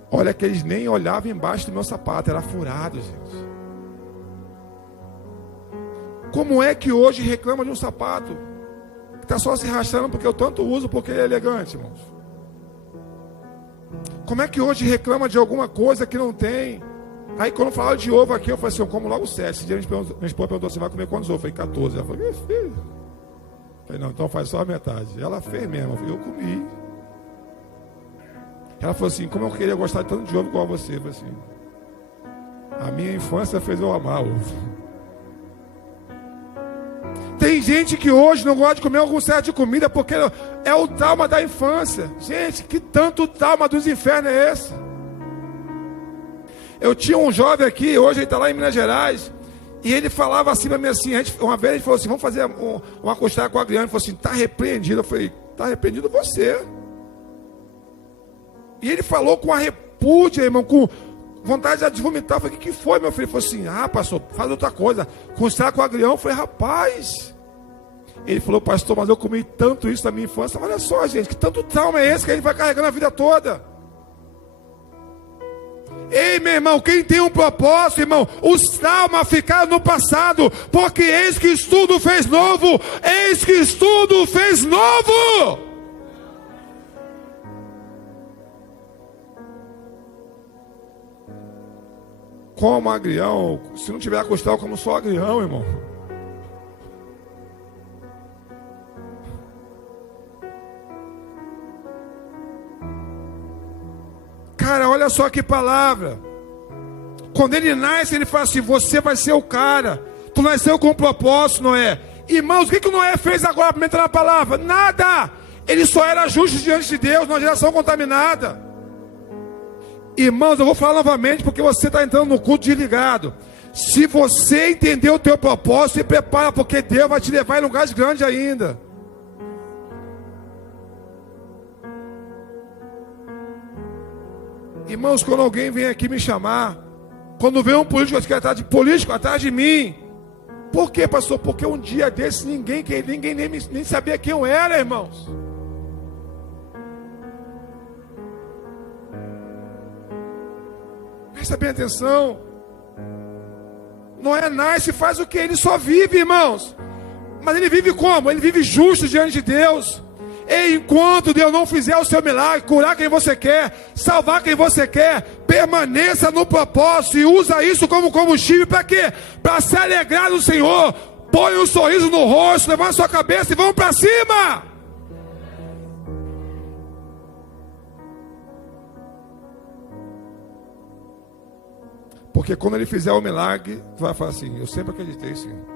Olha que eles nem olhavam embaixo do meu sapato, era furado, gente. Como é que hoje reclama de um sapato? que está só se arrastando porque eu tanto uso, porque ele é elegante, irmãos? Como é que hoje reclama de alguma coisa que não tem? Aí quando falaram de ovo aqui, eu falei assim, eu como logo 7. Esse dia minha esposa perguntou, você vai comer quantos ovos? Eu falei, 14. Ela falou, meu filho. Eu falei, não, então faz só a metade. Ela fez mesmo, eu comi. Ela falou assim, como eu queria gostar tanto de ovo igual a você. Eu falei assim, a minha infância fez eu amar ovo. Tem gente que hoje não gosta de comer algum certo de comida porque é o trauma da infância. Gente, que tanto trauma dos infernos é esse? Eu tinha um jovem aqui, hoje ele está lá em Minas Gerais, e ele falava assim para mim assim, uma vez ele falou assim, vamos fazer uma costada com a Adriana. Ele falou assim, está repreendido. Eu falei, está repreendido você. E ele falou com a repúdia, irmão, com vontade de vomitar. Eu falei, o que foi, meu filho? Ele falou assim, pastor, faz outra coisa. Costada com o agrião. Eu falei, rapaz. Ele falou, pastor, mas eu comi tanto isso na minha infância. Olha só, gente, que tanto trauma é esse que a gente vai carregando a vida toda? Ei, meu irmão, quem tem um propósito, irmão, os traumas ficaram no passado, porque eis que tudo fez novo, eis que tudo fez novo. Como agrião, se não tiver a costela, como só agrião, irmão. Cara, olha só que palavra. Quando ele nasce, ele fala assim, você vai ser o cara. Tu nasceu com um propósito, Noé. Irmãos, o que o Noé fez agora para entrar na palavra? Nada. Ele só era justo diante de Deus, numa geração contaminada. Irmãos, eu vou falar novamente, porque você está entrando no culto desligado. Se você entender o teu propósito, se prepara, porque Deus vai te levar em lugares grandes ainda. Irmãos, quando alguém vem aqui me chamar, quando vem um político atrás de mim, por quê, pastor? Porque um dia desse ninguém nem sabia quem eu era, irmãos. Presta bem atenção. Noé nasce e faz o que? Ele só vive, irmãos. Mas ele vive como? Ele vive justo diante de Deus. E enquanto Deus não fizer o seu milagre, curar quem você quer, salvar quem você quer, permaneça no propósito e usa isso como combustível para quê? Para se alegrar no Senhor. Põe um sorriso no rosto, levanta a sua cabeça e vamos para cima. Porque quando ele fizer o milagre, tu vai falar assim, eu sempre acreditei, Senhor.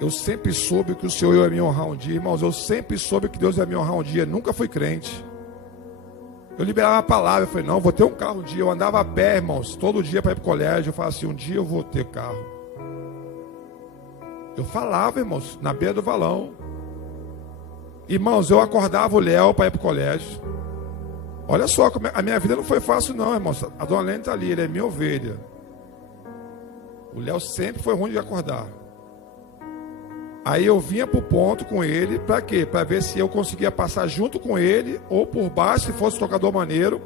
Eu sempre soube que o Senhor ia me honrar um dia, irmãos. Eu sempre soube que Deus ia me honrar um dia. Nunca fui crente. Eu liberava a palavra. Eu falei, não, vou ter um carro um dia. Eu andava a pé, irmãos, todo dia para ir para o colégio. Eu falava assim, um dia eu vou ter carro. Eu falava, irmãos, na beira do valão. Irmãos, eu acordava o Léo para ir para o colégio. Olha só, a minha vida não foi fácil não, irmãos. A dona Lene está ali, ele é minha ovelha. O Léo sempre foi ruim de acordar. Aí eu vinha para o ponto com ele, para quê? Para ver se eu conseguia passar junto com ele, ou por baixo, se fosse tocador maneiro.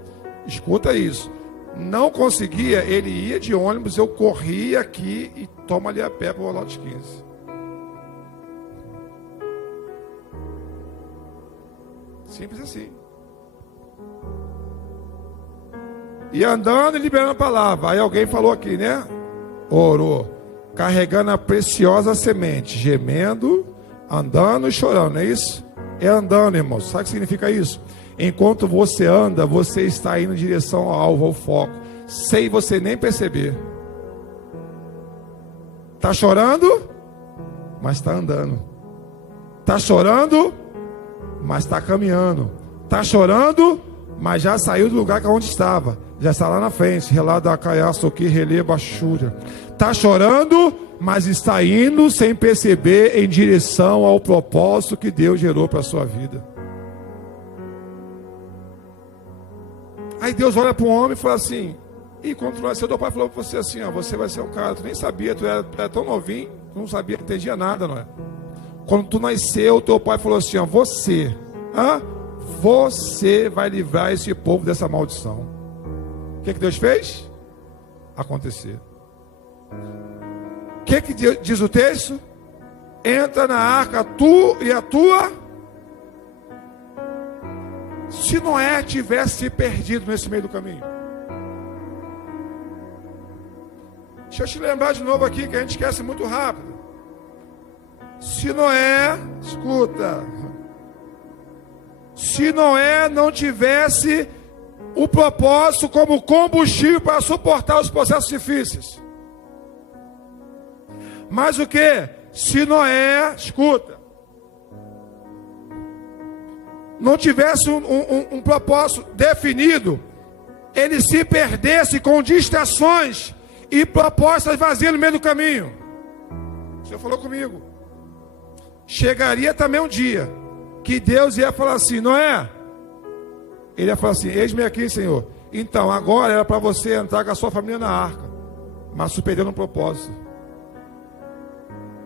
Escuta isso. Não conseguia, ele ia de ônibus, eu corria aqui e toma ali a pé para o lote 15. Simples assim. E andando e liberando a palavra. Aí alguém falou aqui, né? Orou. Carregando a preciosa semente, gemendo, andando e chorando, não é isso? É andando, irmãos. Sabe o que significa isso? Enquanto você anda, você está indo em direção ao alvo, ao foco, sem você nem perceber. Está chorando, mas está andando. Está chorando, mas está caminhando. Está chorando, mas já saiu do lugar onde estava. Já está lá na frente. Relado a caiaço aqui, releva a chúria. Está chorando, mas está indo sem perceber em direção ao propósito que Deus gerou para a sua vida. Aí Deus olha para um homem e fala assim, e quando tu nasceu, teu pai falou para você assim, ó, você vai ser um cara, tu nem sabia, tu era tão novinho, tu não sabia, não entendia nada, não é? Quando tu nasceu, teu pai falou assim, ó, você vai livrar esse povo dessa maldição. O que Deus fez? Acontecer. O que diz o texto? Entra na arca tu e a tua Se Noé tivesse se perdido nesse meio do caminho. Deixa eu te lembrar de novo aqui, que a gente esquece muito rápido. Se Noé, escuta, se Noé não tivesse o propósito como combustível para suportar os processos difíceis. Mas o que? Se Noé, escuta, não tivesse um propósito definido, ele se perdesse com distrações e propostas vazias no meio do caminho. O Senhor falou comigo. Chegaria também um dia que Deus ia falar assim: Noé, ele ia falar assim: eis-me aqui, Senhor. Então, agora era para você entrar com a sua família na arca, mas tu perdeu no propósito.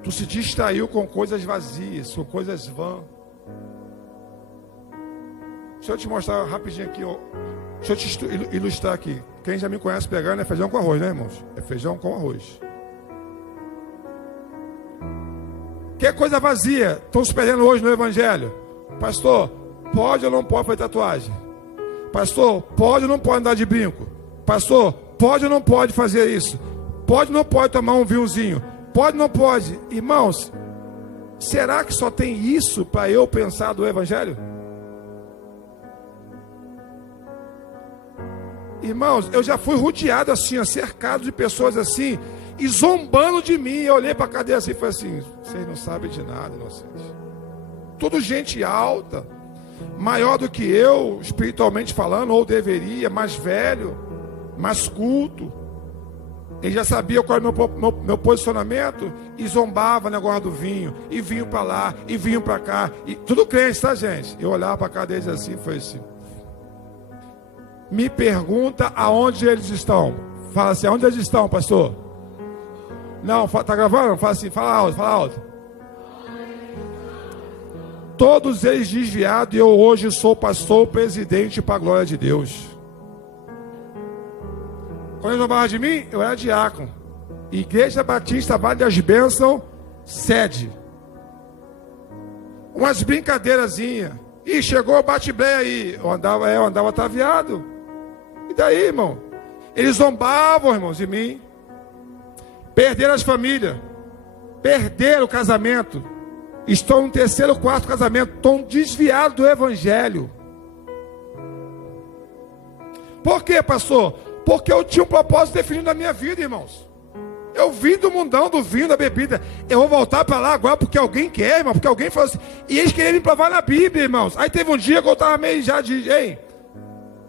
Tu se distraiu com coisas vazias, com coisas vãs. Deixa eu te mostrar rapidinho aqui, ó. Deixa eu te ilustrar aqui. Quem já me conhece pegando é feijão com arroz, né, irmãos? É feijão com arroz. Que é coisa vazia estão se perdendo hoje no Evangelho? Pastor, pode ou não pode fazer tatuagem? Pastor, pode ou não pode andar de brinco? Pastor, pode ou não pode fazer isso? Pode ou não pode tomar um vinhozinho? Pode ou não pode? Irmãos, será que só tem isso para eu pensar do Evangelho? Irmãos, eu já fui rodeado assim, cercado de pessoas assim, e zombando de mim. Eu olhei para a cadeira assim e falei assim: vocês não sabem de nada, inocentes. Tudo gente alta, maior do que eu, espiritualmente falando, ou deveria, mais velho, mais culto. Ele já sabia qual era o meu posicionamento e zombava o negócio do vinho, e vinho para lá, e vinho para cá, e tudo crente, tá, gente? Eu olhava para a cadeira assim e falei assim: me pergunta aonde eles estão. Fala assim: aonde eles estão, pastor? Não, tá gravando? Fala assim, fala alto, fala alto. Todos eles desviados, e eu hoje sou pastor, presidente para a glória de Deus. Quando eles zombavam de mim, eu era diácono. Igreja Batista Vale das Bênçãos, sede. Umas brincadeirazinhas. Ih, chegou o bate-breia aí. Eu andava ataviado. E daí, irmão? Eles zombavam, irmãos, de mim. Perderam as famílias. Perderam o casamento. Estão no terceiro, quarto casamento. Estão desviados do Evangelho. Por quê, pastor? Porque eu tinha um propósito definido na minha vida, irmãos. Eu vim do mundão, do vinho, da bebida. Eu vou voltar para lá agora porque alguém quer, irmão. Porque alguém falou assim. E eles queriam me provar na Bíblia, irmãos. Aí teve um dia que eu estava meio já de... Ei,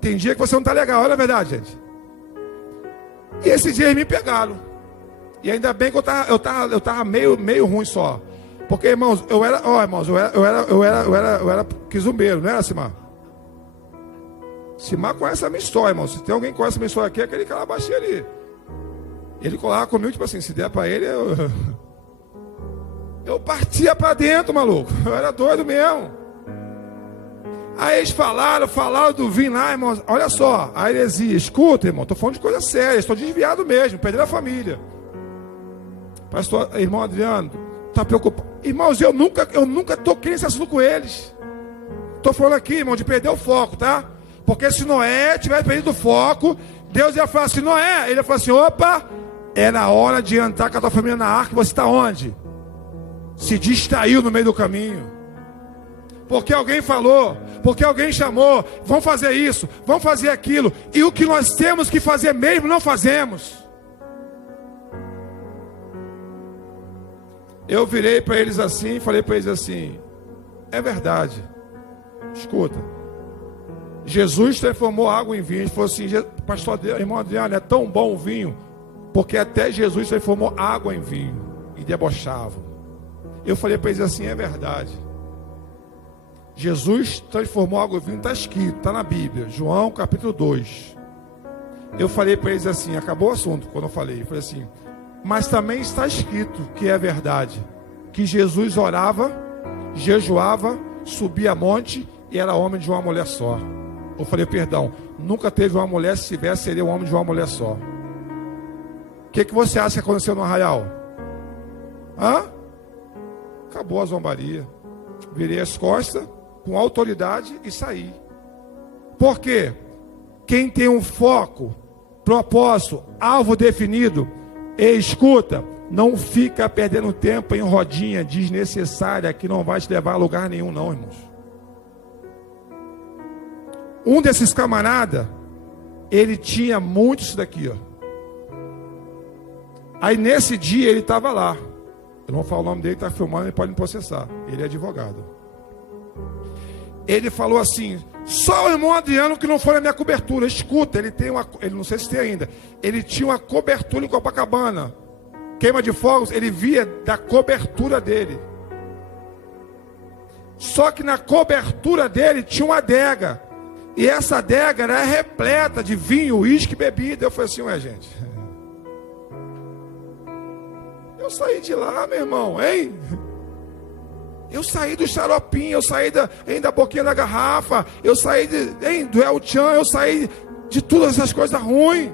tem dia que você não está legal, olha a verdade, gente. E esses dias eles me pegaram. E ainda bem que eu tava meio ruim só. Porque, irmãos, eu era quizumbeiro, não era, Simar? Simar conhece a minha história, irmão. Se tem alguém que conhece a minha história aqui, é aquele cara baixinho ali. Ele colava comigo, tipo assim, se der pra ele, eu partia pra dentro, maluco. Eu era doido mesmo. Aí eles falaram do vinho lá, irmão. Olha só, a heresia. Escuta, irmão, tô falando de coisa séria. Estou desviado mesmo, perderam a família. Pastor, irmão Adriano, tá preocupado? Irmãos, eu nunca toquei nesse assunto com eles. Tô falando aqui, irmão, de perder o foco, tá? Porque se Noé tivesse perdido o foco, Deus ia falar assim: Noé, ele ia falar assim: opa, era hora de entrar com a tua família na arca. Você está onde? Se distraiu no meio do caminho. Porque alguém falou, porque alguém chamou, vamos fazer isso, vamos fazer aquilo. E o que nós temos que fazer mesmo, não fazemos. Eu virei para eles assim, falei para eles assim: é verdade. Escuta. Jesus transformou água em vinho. Ele falou assim: pastor, irmão Adriano, é tão bom o vinho, porque até Jesus transformou água em vinho e debochava. Eu falei para eles assim: é verdade. Jesus transformou água em vinho, está escrito, está na Bíblia, João capítulo 2. Eu falei para eles assim, acabou o assunto quando eu falei. Eu falei assim: mas também está escrito que é verdade, que Jesus orava, jejuava, subia monte e era homem de uma mulher só. Eu falei: perdão, nunca teve uma mulher, se tivesse seria um homem de uma mulher só. O que você acha que aconteceu no arraial? Acabou a zombaria. Virei as costas com autoridade e saí. Por quê? Quem tem um foco, propósito, alvo definido, e escuta, não fica perdendo tempo em rodinha desnecessária que não vai te levar a lugar nenhum, não, irmãos. Um desses camaradas, ele tinha muito isso daqui, ó. Aí nesse dia ele estava lá. Eu não vou falar o nome dele, está filmando, ele pode me processar. Ele é advogado. Ele falou assim: só o irmão Adriano que não foi na minha cobertura. Escuta, ele tem uma, ele não sei se tem ainda, ele tinha uma cobertura em Copacabana. Queima de fogos, ele via da cobertura dele. Só que na cobertura dele tinha uma adega. E essa adega era repleta de vinho, uísque e bebida. Eu falei assim: ué, gente, eu saí de lá, meu irmão, hein? Eu saí do xaropinho, eu saí da boquinha da garrafa, eu saí do El Chan, eu saí de todas essas coisas ruins.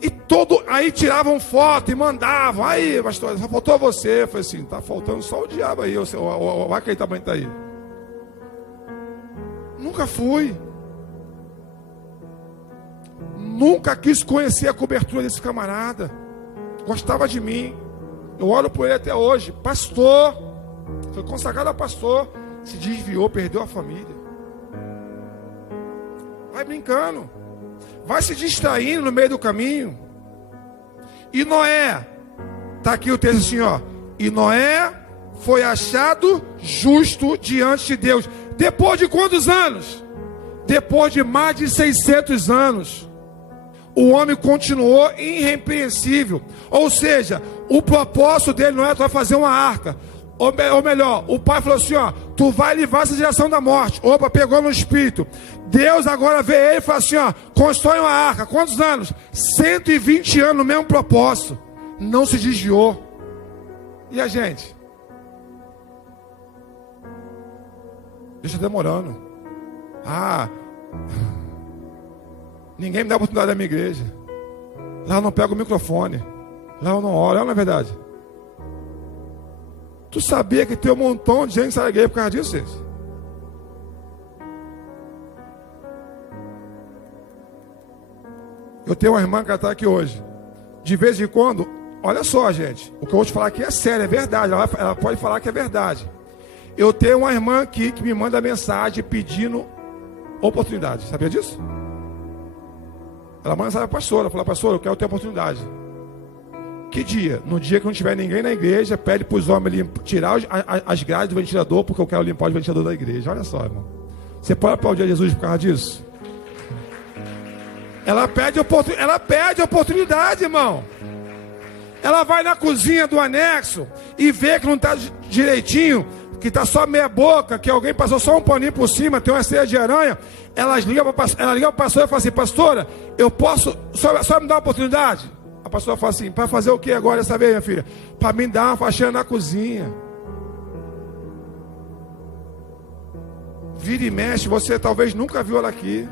E aí tiravam foto e mandavam. Aí, pastor, só faltou você. Eu falei assim: tá faltando só o diabo aí, o aquele tamanho tá aí. Nunca fui. Nunca quis conhecer a cobertura desse camarada. Gostava de mim. Eu oro por ele até hoje. Pastor. Foi consagrado a pastor. Se desviou, perdeu a família. Vai brincando. Vai se distraindo no meio do caminho. E Noé. Está aqui o texto assim, ó. E Noé foi achado justo diante de Deus. Depois de quantos anos? Depois de mais de 600 anos. O homem continuou irrepreensível. Ou seja, o propósito dele não é: tu vai fazer uma arca. Ou melhor, o pai falou assim: ó, tu vai livrar essa geração da morte. Opa, pegou no espírito. Deus agora vê ele e fala assim: ó, constrói uma arca. Quantos anos? 120 anos no mesmo propósito. Não se desviou. E a gente? Deixa demorando. Ninguém me dá a oportunidade da minha igreja. Lá eu não pego o microfone. Lá eu não oro, não é verdade? Tu sabia que tem um montão de gente que sai da igreja por causa disso, gente? Eu tenho uma irmã que está aqui hoje. De vez em quando, olha só, gente, o que eu vou te falar aqui é sério, é verdade. Ela pode falar que é verdade. Eu tenho uma irmã aqui que me manda mensagem pedindo oportunidade. Sabia disso? Ela manda mensagem para a pastora, fala: pastor, eu quero ter oportunidade. Que dia? No dia que não tiver ninguém na igreja, pede para os homens tirar as grades do ventilador, porque eu quero limpar o ventilador da igreja. Olha só, irmão. Você pode aplaudir a Jesus por causa disso? Ela pede oportunidade, irmão. Ela vai na cozinha do anexo e vê que não está direitinho, que está só meia boca, que alguém passou só um paninho por cima, tem uma ceia de aranha. Ela liga para a pastora e fala assim: pastora, eu posso, só me dá uma oportunidade? A pastora fala assim: para fazer o que agora dessa vez, minha filha? Para me dar uma faxina na cozinha. Vira e mexe, você talvez nunca viu ela aqui.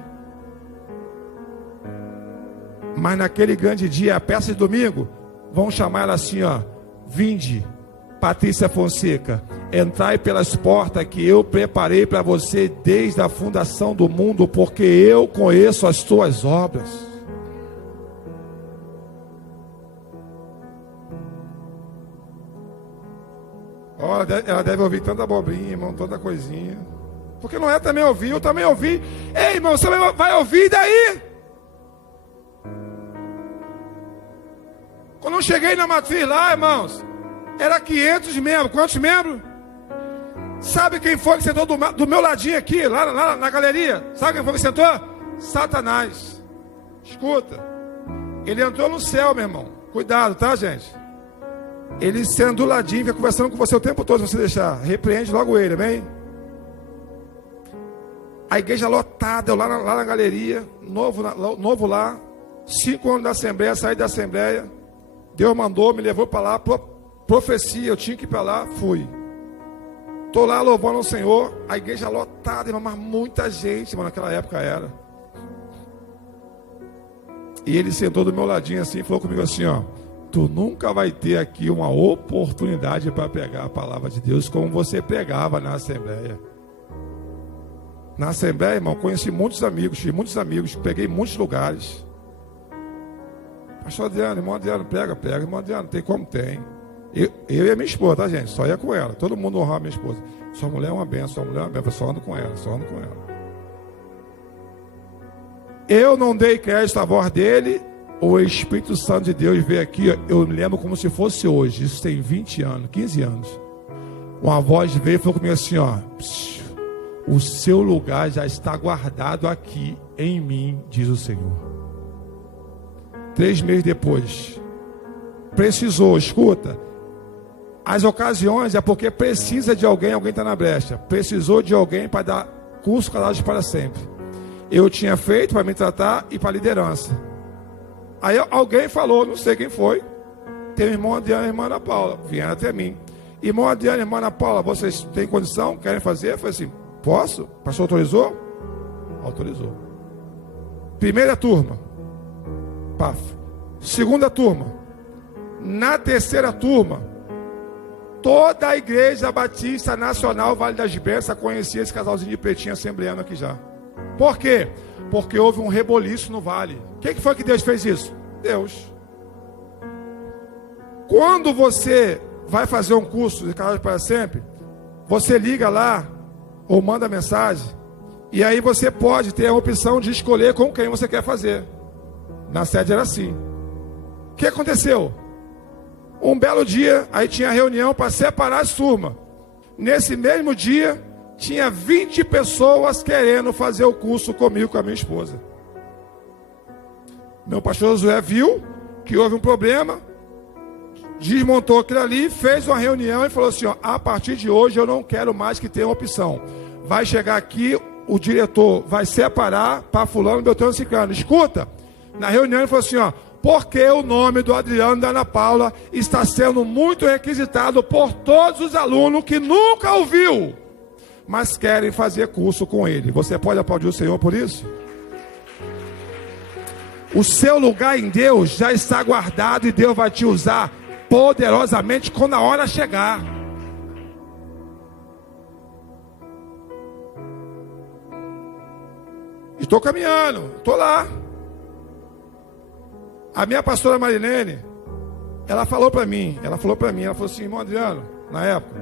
Mas naquele grande dia, a peça de domingo, vão chamar ela assim, ó: vinde, Patrícia Fonseca, entrai pelas portas que eu preparei para você desde a fundação do mundo, porque eu conheço as tuas obras. Olha, ela deve ouvir tanta abobrinha, irmão, tanta coisinha. Porque não é também ouvir, eu também ouvi. Ei, irmão, você vai ouvir daí? Quando eu cheguei na matriz lá, irmãos, era 500 membros. Quantos membros? Sabe quem foi que sentou do meu ladinho aqui, lá na galeria? Sabe quem foi que sentou? Satanás. Escuta. Ele entrou no céu, meu irmão. Cuidado, tá, gente? Ele sendo do ladinho, fica conversando com você o tempo todo, se você deixar. Repreende logo ele, amém? A igreja lotada, eu lá na galeria, novo lá. 5 anos da Assembleia, saí da Assembleia. Deus mandou, me levou para lá, profecia, eu tinha que ir para lá, fui. Estou lá louvando o Senhor, a igreja lotada, irmão, mas muita gente, mano, naquela época era. E ele sentou do meu ladinho assim, falou comigo assim, ó: tu nunca vai ter aqui uma oportunidade para pregar a palavra de Deus como você pregava na Assembleia. Na Assembleia, irmão, conheci muitos amigos, preguei em muitos lugares. Pastor Adriano, irmão Adriano, prega, irmão Adriano, tem como? Tem. Eu e a minha esposa, tá, gente? Só ia com ela, todo mundo honrava a minha esposa. Sua mulher é uma benção, eu só ando com ela. Eu não dei crédito à voz dele, o Espírito Santo de Deus veio aqui, eu me lembro como se fosse hoje, isso tem 20 anos, 15 anos. Uma voz veio e falou comigo assim, ó, o seu lugar já está guardado aqui em mim, diz o Senhor. 3 meses depois, precisou, escuta, as ocasiões é porque precisa de alguém está na brecha, precisou de alguém para dar curso Calados para Sempre. Eu tinha feito para me tratar e para liderança. Aí alguém falou, não sei quem foi, tem o irmão Adriano e a irmã Ana Paula, vieram até mim. Irmão Adriano e irmã Ana Paula, vocês têm condição, querem fazer? Eu falei assim, posso? O pastor autorizou? Autorizou. Primeira turma, paf. Segunda turma. Na terceira turma, toda a Igreja Batista Nacional Vale das Bênçãos conhecia esse casalzinho de pretinho assembleano aqui já. Por quê? Porque houve um reboliço no vale. Quem que foi que Deus fez isso? Deus. Quando você vai fazer um curso de Calados para Sempre, você liga lá ou manda mensagem, e aí você pode ter a opção de escolher com quem você quer fazer. Na sede era assim. O que aconteceu? Um belo dia, aí tinha reunião para separar as turmas. Nesse mesmo dia, tinha 20 pessoas querendo fazer o curso comigo, com a minha esposa. Meu pastor Josué viu que houve um problema, desmontou aquilo ali, fez uma reunião e falou assim, ó, a partir de hoje eu não quero mais que tenha opção. Vai chegar aqui, o diretor vai separar para fulano, beltrano, ciclano. Escuta, na reunião ele falou assim, ó, porque o nome do Adriano e da Ana Paula está sendo muito requisitado por todos os alunos que nunca ouviu, mas querem fazer curso com ele. Você pode aplaudir o Senhor por isso? O seu lugar em Deus já está guardado e Deus vai te usar poderosamente quando a hora chegar. Estou caminhando, estou lá. A minha pastora Marilene, ela falou assim, irmão Adriano, na época,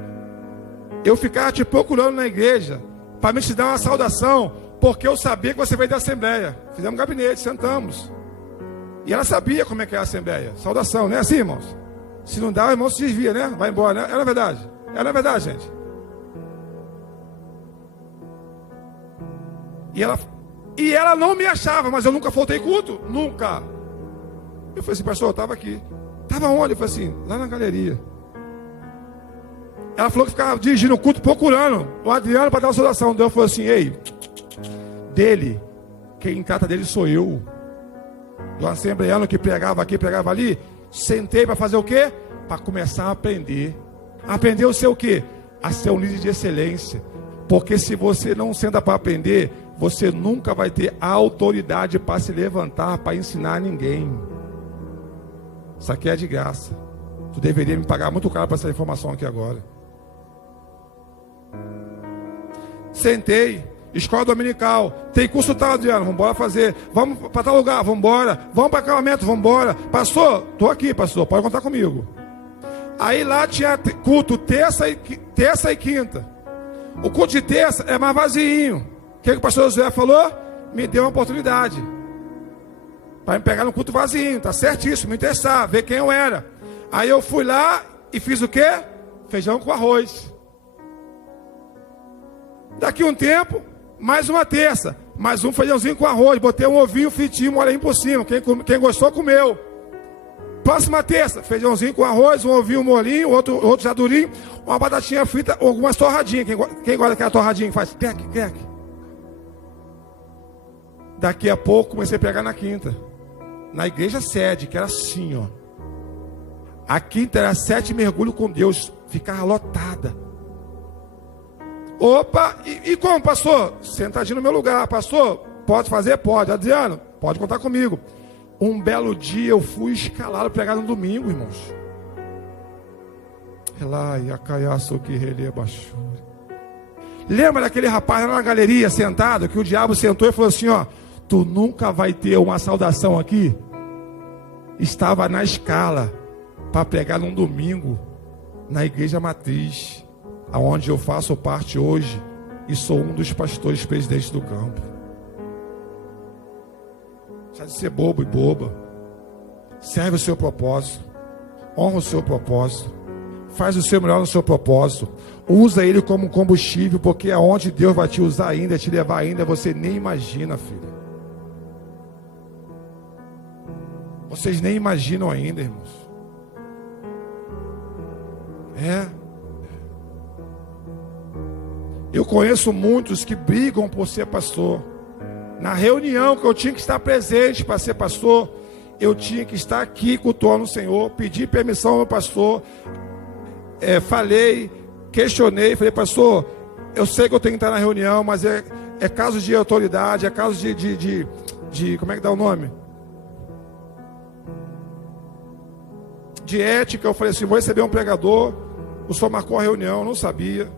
eu ficava te procurando na igreja para me te dar uma saudação, porque eu sabia que você veio da Assembleia. Fizemos um gabinete, sentamos. E ela sabia como é que é a Assembleia. Saudação, não é assim, irmãos? Se não dá, o irmão se desvia, né? Vai embora, né? Era verdade. Era verdade, gente. E ela não me achava, mas eu nunca faltei culto. Nunca. Eu falei assim, pastor, eu estava aqui. Estava onde? Eu falei assim, lá na galeria. Ela falou que ficava dirigindo o culto, procurando o Adriano para dar uma saudação. Deus falou assim, ei, dele, quem trata dele sou eu. Do assembleano que pregava aqui, pregava ali. Sentei para fazer o quê? Para começar a aprender. Aprender o seu quê? A ser um líder de excelência. Porque se você não senta para aprender, você nunca vai ter autoridade para se levantar, para ensinar ninguém. Isso aqui é de graça. Tu deveria me pagar muito caro para essa informação aqui agora. Sentei. Escola dominical. Tem curso tal, Adriano? Vamos embora fazer. Vamos para tal lugar? Vamos embora. Vamos para acampamento? Vamos embora. Pastor, estou aqui, pastor. Pode contar comigo. Aí lá tinha culto terça e quinta. O culto de terça é mais vazinho. O que o pastor José falou? Me deu uma oportunidade para me pegar no culto vazio, tá certíssimo, me interessar, ver quem eu era. Aí eu fui lá e fiz o quê? Feijão com arroz. Daqui um tempo, mais uma terça, mais um feijãozinho com arroz, botei um ovinho fritinho, um olhinho por cima, quem gostou comeu. Próxima terça, feijãozinho com arroz, um ovinho, um molinho, outro já durinho, uma batatinha frita, algumas torradinhas. Quem gosta daquela torradinha que faz crack, crack. Daqui a pouco comecei a pregar na quinta. Na igreja sede, que era assim, ó. A quinta era 7 mergulhos com Deus. Ficava lotada. Opa, e como, pastor? Sentadinho no meu lugar. Pastor, pode fazer? Pode. Adriano, pode contar comigo. Um belo dia eu fui escalado pregar no domingo, irmãos. Lembra daquele rapaz lá na galeria sentado, que o diabo sentou e falou assim, ó, tu nunca vai ter uma saudação aqui? Estava na escala para pregar num domingo na igreja matriz, aonde eu faço parte hoje e sou um dos pastores presidentes do campo. Deixa de ser bobo e boba. Serve o seu propósito, honra o seu propósito, faz o seu melhor no seu propósito, usa ele como combustível, porque aonde Deus vai te usar ainda, te levar ainda, você nem imagina, filho. Vocês nem imaginam ainda, irmãos. Eu conheço muitos que brigam por ser pastor. Na reunião que eu tinha que estar presente para ser pastor, eu tinha que estar aqui cultuando o Senhor, pedi permissão ao meu pastor, falei, questionei, falei, pastor, eu sei que eu tenho que estar na reunião, mas é caso de autoridade, é caso de como é que dá o nome? De ética. Eu falei assim, vou receber um pregador, o senhor marcou a reunião, eu não sabia,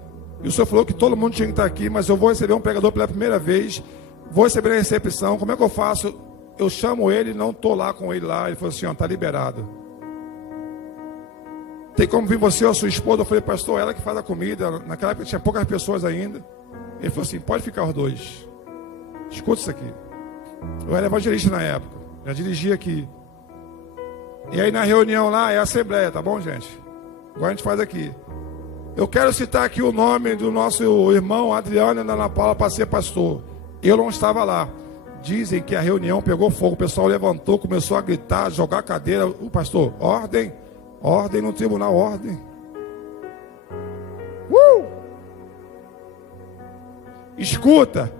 e o senhor falou que todo mundo tinha que estar aqui, mas eu vou receber um pregador pela primeira vez, vou receber a recepção, como é que eu faço? Eu chamo ele, não estou lá com ele lá. Ele falou assim, ó, está liberado. Tem como vir você ou a sua esposa? Eu falei, pastor, ela que faz a comida. Naquela época tinha poucas pessoas ainda. Ele falou assim, pode ficar os dois. Escuta isso aqui. Eu era evangelista na época, já dirigia aqui. E aí na reunião lá é a assembleia, tá bom, gente? Agora a gente faz aqui. Eu quero citar aqui o nome do nosso irmão Adriano e Ana Paula para ser pastor. Eu não estava lá. Dizem que a reunião pegou fogo. O pessoal levantou, começou a gritar, jogar cadeira. O pastor, ordem, ordem no tribunal, ordem. Escuta,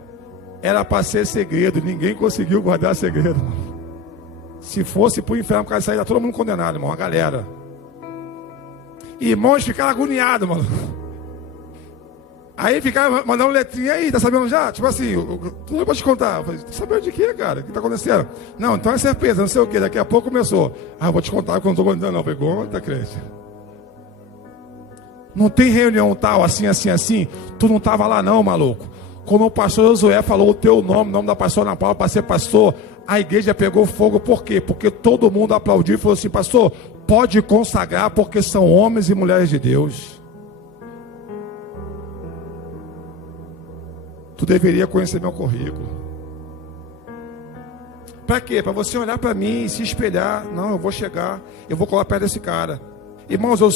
era para ser segredo. Ninguém conseguiu guardar segredo. Se fosse para o inferno, por causa de sair, todo mundo condenado, irmão, a galera. Irmãos ficaram agoniados, mano. Aí ficaram mandando letrinha aí, tá sabendo já? Tipo assim, tudo eu vou te contar. Eu falei, tá sabendo de quê, cara? O que tá acontecendo? Não, então é surpresa, não sei o quê. Daqui a pouco começou. Eu vou te contar porque eu não tô contando, não. Eu falei, conta, crente. Não tem reunião tal, assim, assim, assim. Tu não tava lá não, maluco. Quando o pastor Josué falou o teu nome, o nome da pastora Ana Paula para ser pastor, a igreja pegou fogo. Por quê? Porque todo mundo aplaudiu e falou assim, pastor, pode consagrar porque são homens e mulheres de Deus. Tu deveria conhecer meu currículo. Para quê? Para você olhar para mim e se espelhar. Não, eu vou chegar, eu vou colar perto desse cara. Irmãos, eu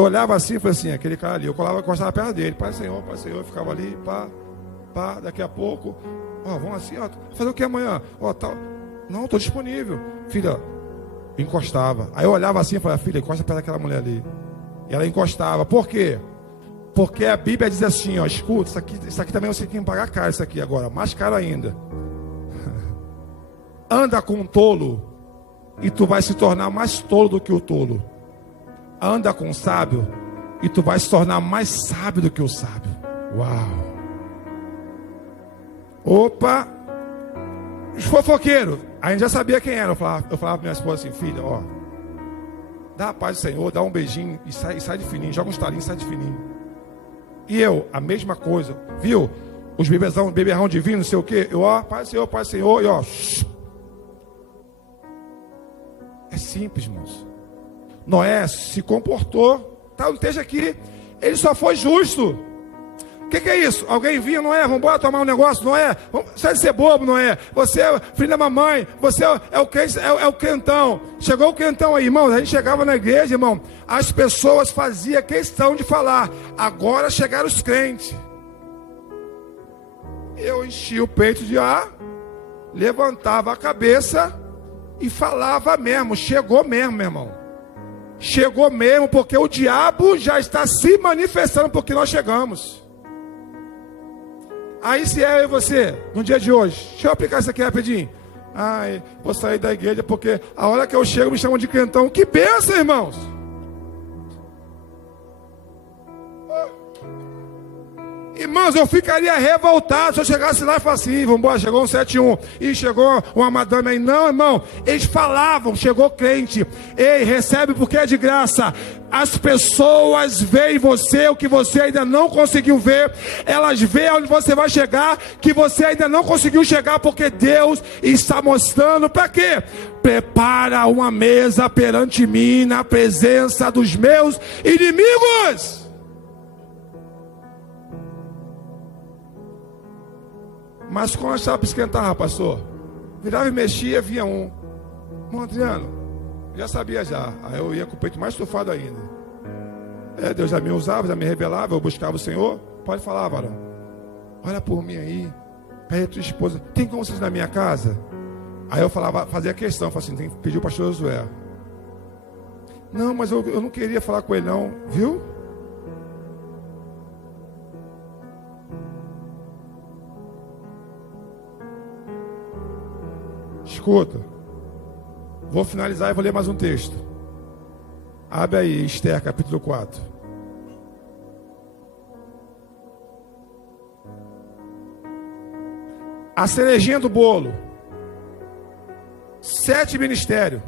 olhava assim e falei assim, aquele cara ali, eu encostava perto dele. Pai Senhor, eu ficava ali, pá, daqui a pouco, vamos assim, fazer o que amanhã? Tal. Não, estou disponível. Filha, encostava. Aí eu olhava assim e falava, filha, encosta perto daquela mulher ali. E ela encostava. Por quê? Porque a Bíblia diz assim, escuta, isso aqui também você tem que pagar caro, isso aqui agora, mais caro ainda. Anda com um tolo e tu vai se tornar mais tolo do que o tolo. Anda com um sábio e tu vai se tornar mais sábio do que o sábio. Uau! Opa! Os fofoqueiros, a gente já sabia quem era. Eu falava para minha esposa assim, filha, dá a paz do Senhor, dá um beijinho e sai de fininho, joga um estalinho e sai de fininho. E eu, a mesma coisa, viu? Os beberrão divino, não sei o quê. Eu, Pai Senhor, e é simples, irmãos. Noé se comportou, não esteja aqui. Ele só foi justo. O que é isso? Alguém vinha, Noé, vamos embora tomar um negócio, Noé. Sai de ser bobo, Noé. Você é filho da mamãe, você é o crentão. Chegou o crentão aí, irmão. A gente chegava na igreja, irmão. As pessoas faziam questão de falar. Agora chegaram os crentes. Eu enchia o peito de ar, levantava a cabeça e falava mesmo. Chegou mesmo, meu irmão. Chegou mesmo, porque o diabo já está se manifestando porque nós chegamos. Aí se eu e você, no dia de hoje, deixa eu aplicar isso aqui rapidinho. Vou sair da igreja porque a hora que eu chego me chamam de crentão. Que bênção, irmãos. Irmãos, eu ficaria revoltado se eu chegasse lá e falasse assim: vamos embora, chegou um 71 e chegou uma madame aí. Não, irmão, eles falavam, chegou crente. Ei, recebe porque é de graça. As pessoas veem você o que você ainda não conseguiu ver. Elas veem onde você vai chegar que você ainda não conseguiu chegar, porque Deus está mostrando para quê? Prepara uma mesa perante mim na presença dos meus inimigos. Mas quando eu estava para esquentar, pastor, virava e mexia, vinha um: irmão Adriano, já sabia já. Aí eu ia com o peito mais estufado ainda. Deus já me usava, já me revelava, eu buscava o Senhor. Pode falar, varão. Olha por mim aí. Pede a tua esposa. Tem como vocês na minha casa? Aí eu falava, fazia questão, falava assim: tem que pedir o pastor Josué. Não, mas eu não queria falar com ele não, viu? Escuta, vou finalizar e vou ler mais um texto. Abre aí, Esther, capítulo 4. A cerejinha do bolo. 7 ministérios.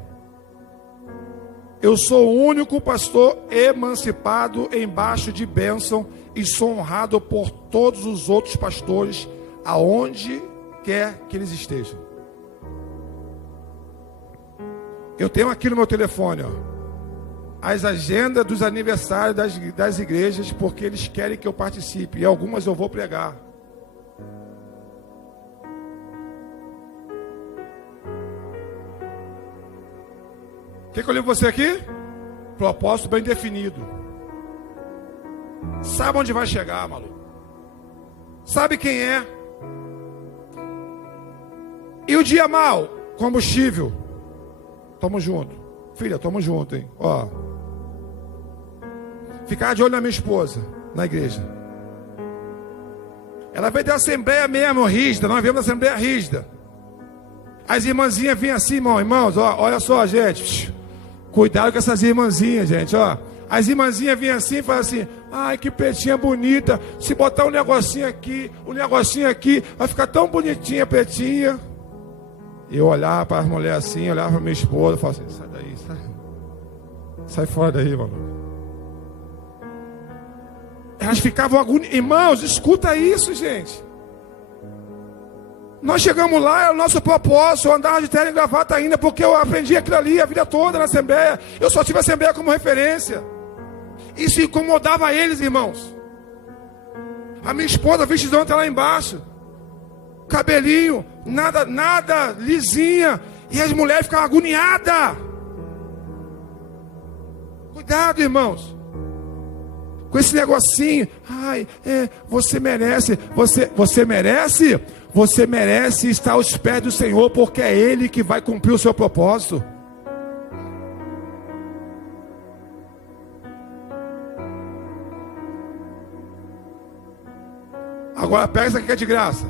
Eu sou o único pastor emancipado embaixo de bênção e sou honrado por todos os outros pastores, aonde quer que eles estejam. Eu tenho aqui no meu telefone, as agendas dos aniversários das igrejas, porque eles querem que eu participe, e algumas eu vou pregar. O que eu li você aqui? Propósito bem definido. Sabe onde vai chegar, maluco? Sabe quem é? E o dia mal? Combustível. Tamo junto. Filha, tamo junto, hein? Ó. Ficar de olho na minha esposa, na igreja. Ela veio da assembleia mesmo, rígida. Nós viemos da assembleia rígida. As irmãzinhas vinham assim, irmãos, ó, olha só, gente. Cuidado com essas irmãzinhas, gente, ó. As irmãzinhas vinham assim e falavam assim: ai, que petinha bonita. Se botar um negocinho aqui, vai ficar tão bonitinha a petinha. Eu olhava para as mulheres assim, olhava para minha esposa e falava assim: sai daí, sai fora daí, mano. Elas ficavam agoniadas. Irmãos, escuta isso, gente. Nós chegamos lá, é o nosso propósito. Eu andava de terno e gravata ainda, porque eu aprendi aquilo ali a vida toda na assembleia. Eu só tive a assembleia como referência. Isso incomodava eles, irmãos. A minha esposa, a vestidão está lá embaixo, cabelinho, nada lisinha, e as mulheres ficavam agoniadas. Cuidado, irmãos, com esse negocinho. Ai, você merece. Você merece estar aos pés do Senhor, porque é Ele que vai cumprir o seu propósito. Agora pega isso aqui que é de graça.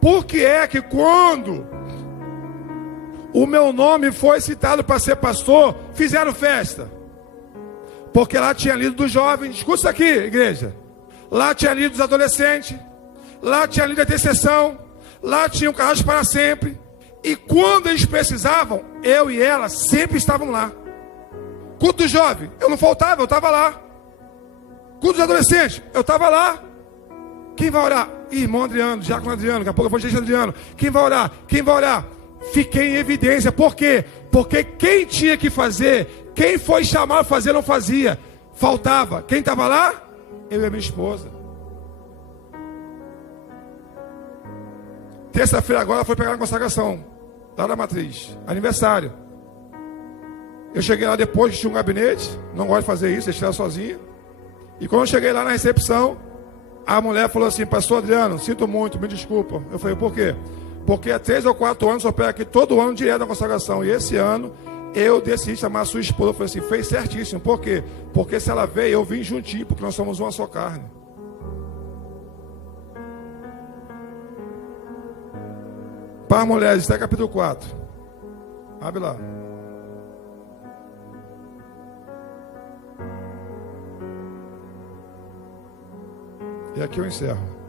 Por que é que quando o meu nome foi citado para ser pastor, fizeram festa? Porque lá tinha lido dos jovens. Escuta isso aqui, igreja. Lá tinha lido dos adolescentes. Lá tinha lido a intercessão. Lá tinha o Carrasco para sempre. E quando eles precisavam, eu e ela sempre estavam lá. Culto dos jovens, eu não faltava, eu estava lá. Culto dos adolescentes, eu estava lá. Quem vai orar? Irmão Adriano, Diácono Adriano, daqui a pouco eu vou dizer Adriano. Quem vai orar? Quem vai orar? Fiquei em evidência. Por quê? Porque quem tinha que fazer, quem foi chamado a fazer, não fazia. Faltava. Quem estava lá? Eu e a minha esposa. Terça-feira agora foi pegar a consagração lá da matriz, aniversário. Eu cheguei lá depois, tinha um gabinete. Não gosto de fazer isso, deixei ela sozinha. E quando eu cheguei lá na recepção, a mulher falou assim: pastor Adriano, sinto muito, me desculpa. Eu falei: por quê? Porque há 3 ou 4 anos eu pego aqui todo ano direto na consagração. E esse ano eu decidi chamar a sua esposa. Eu falei assim: fez certíssimo. Por quê? Porque se ela veio, eu vim juntinho, porque nós somos uma só carne. Para mulheres, está capítulo 4. Abre lá. E aqui eu encerro.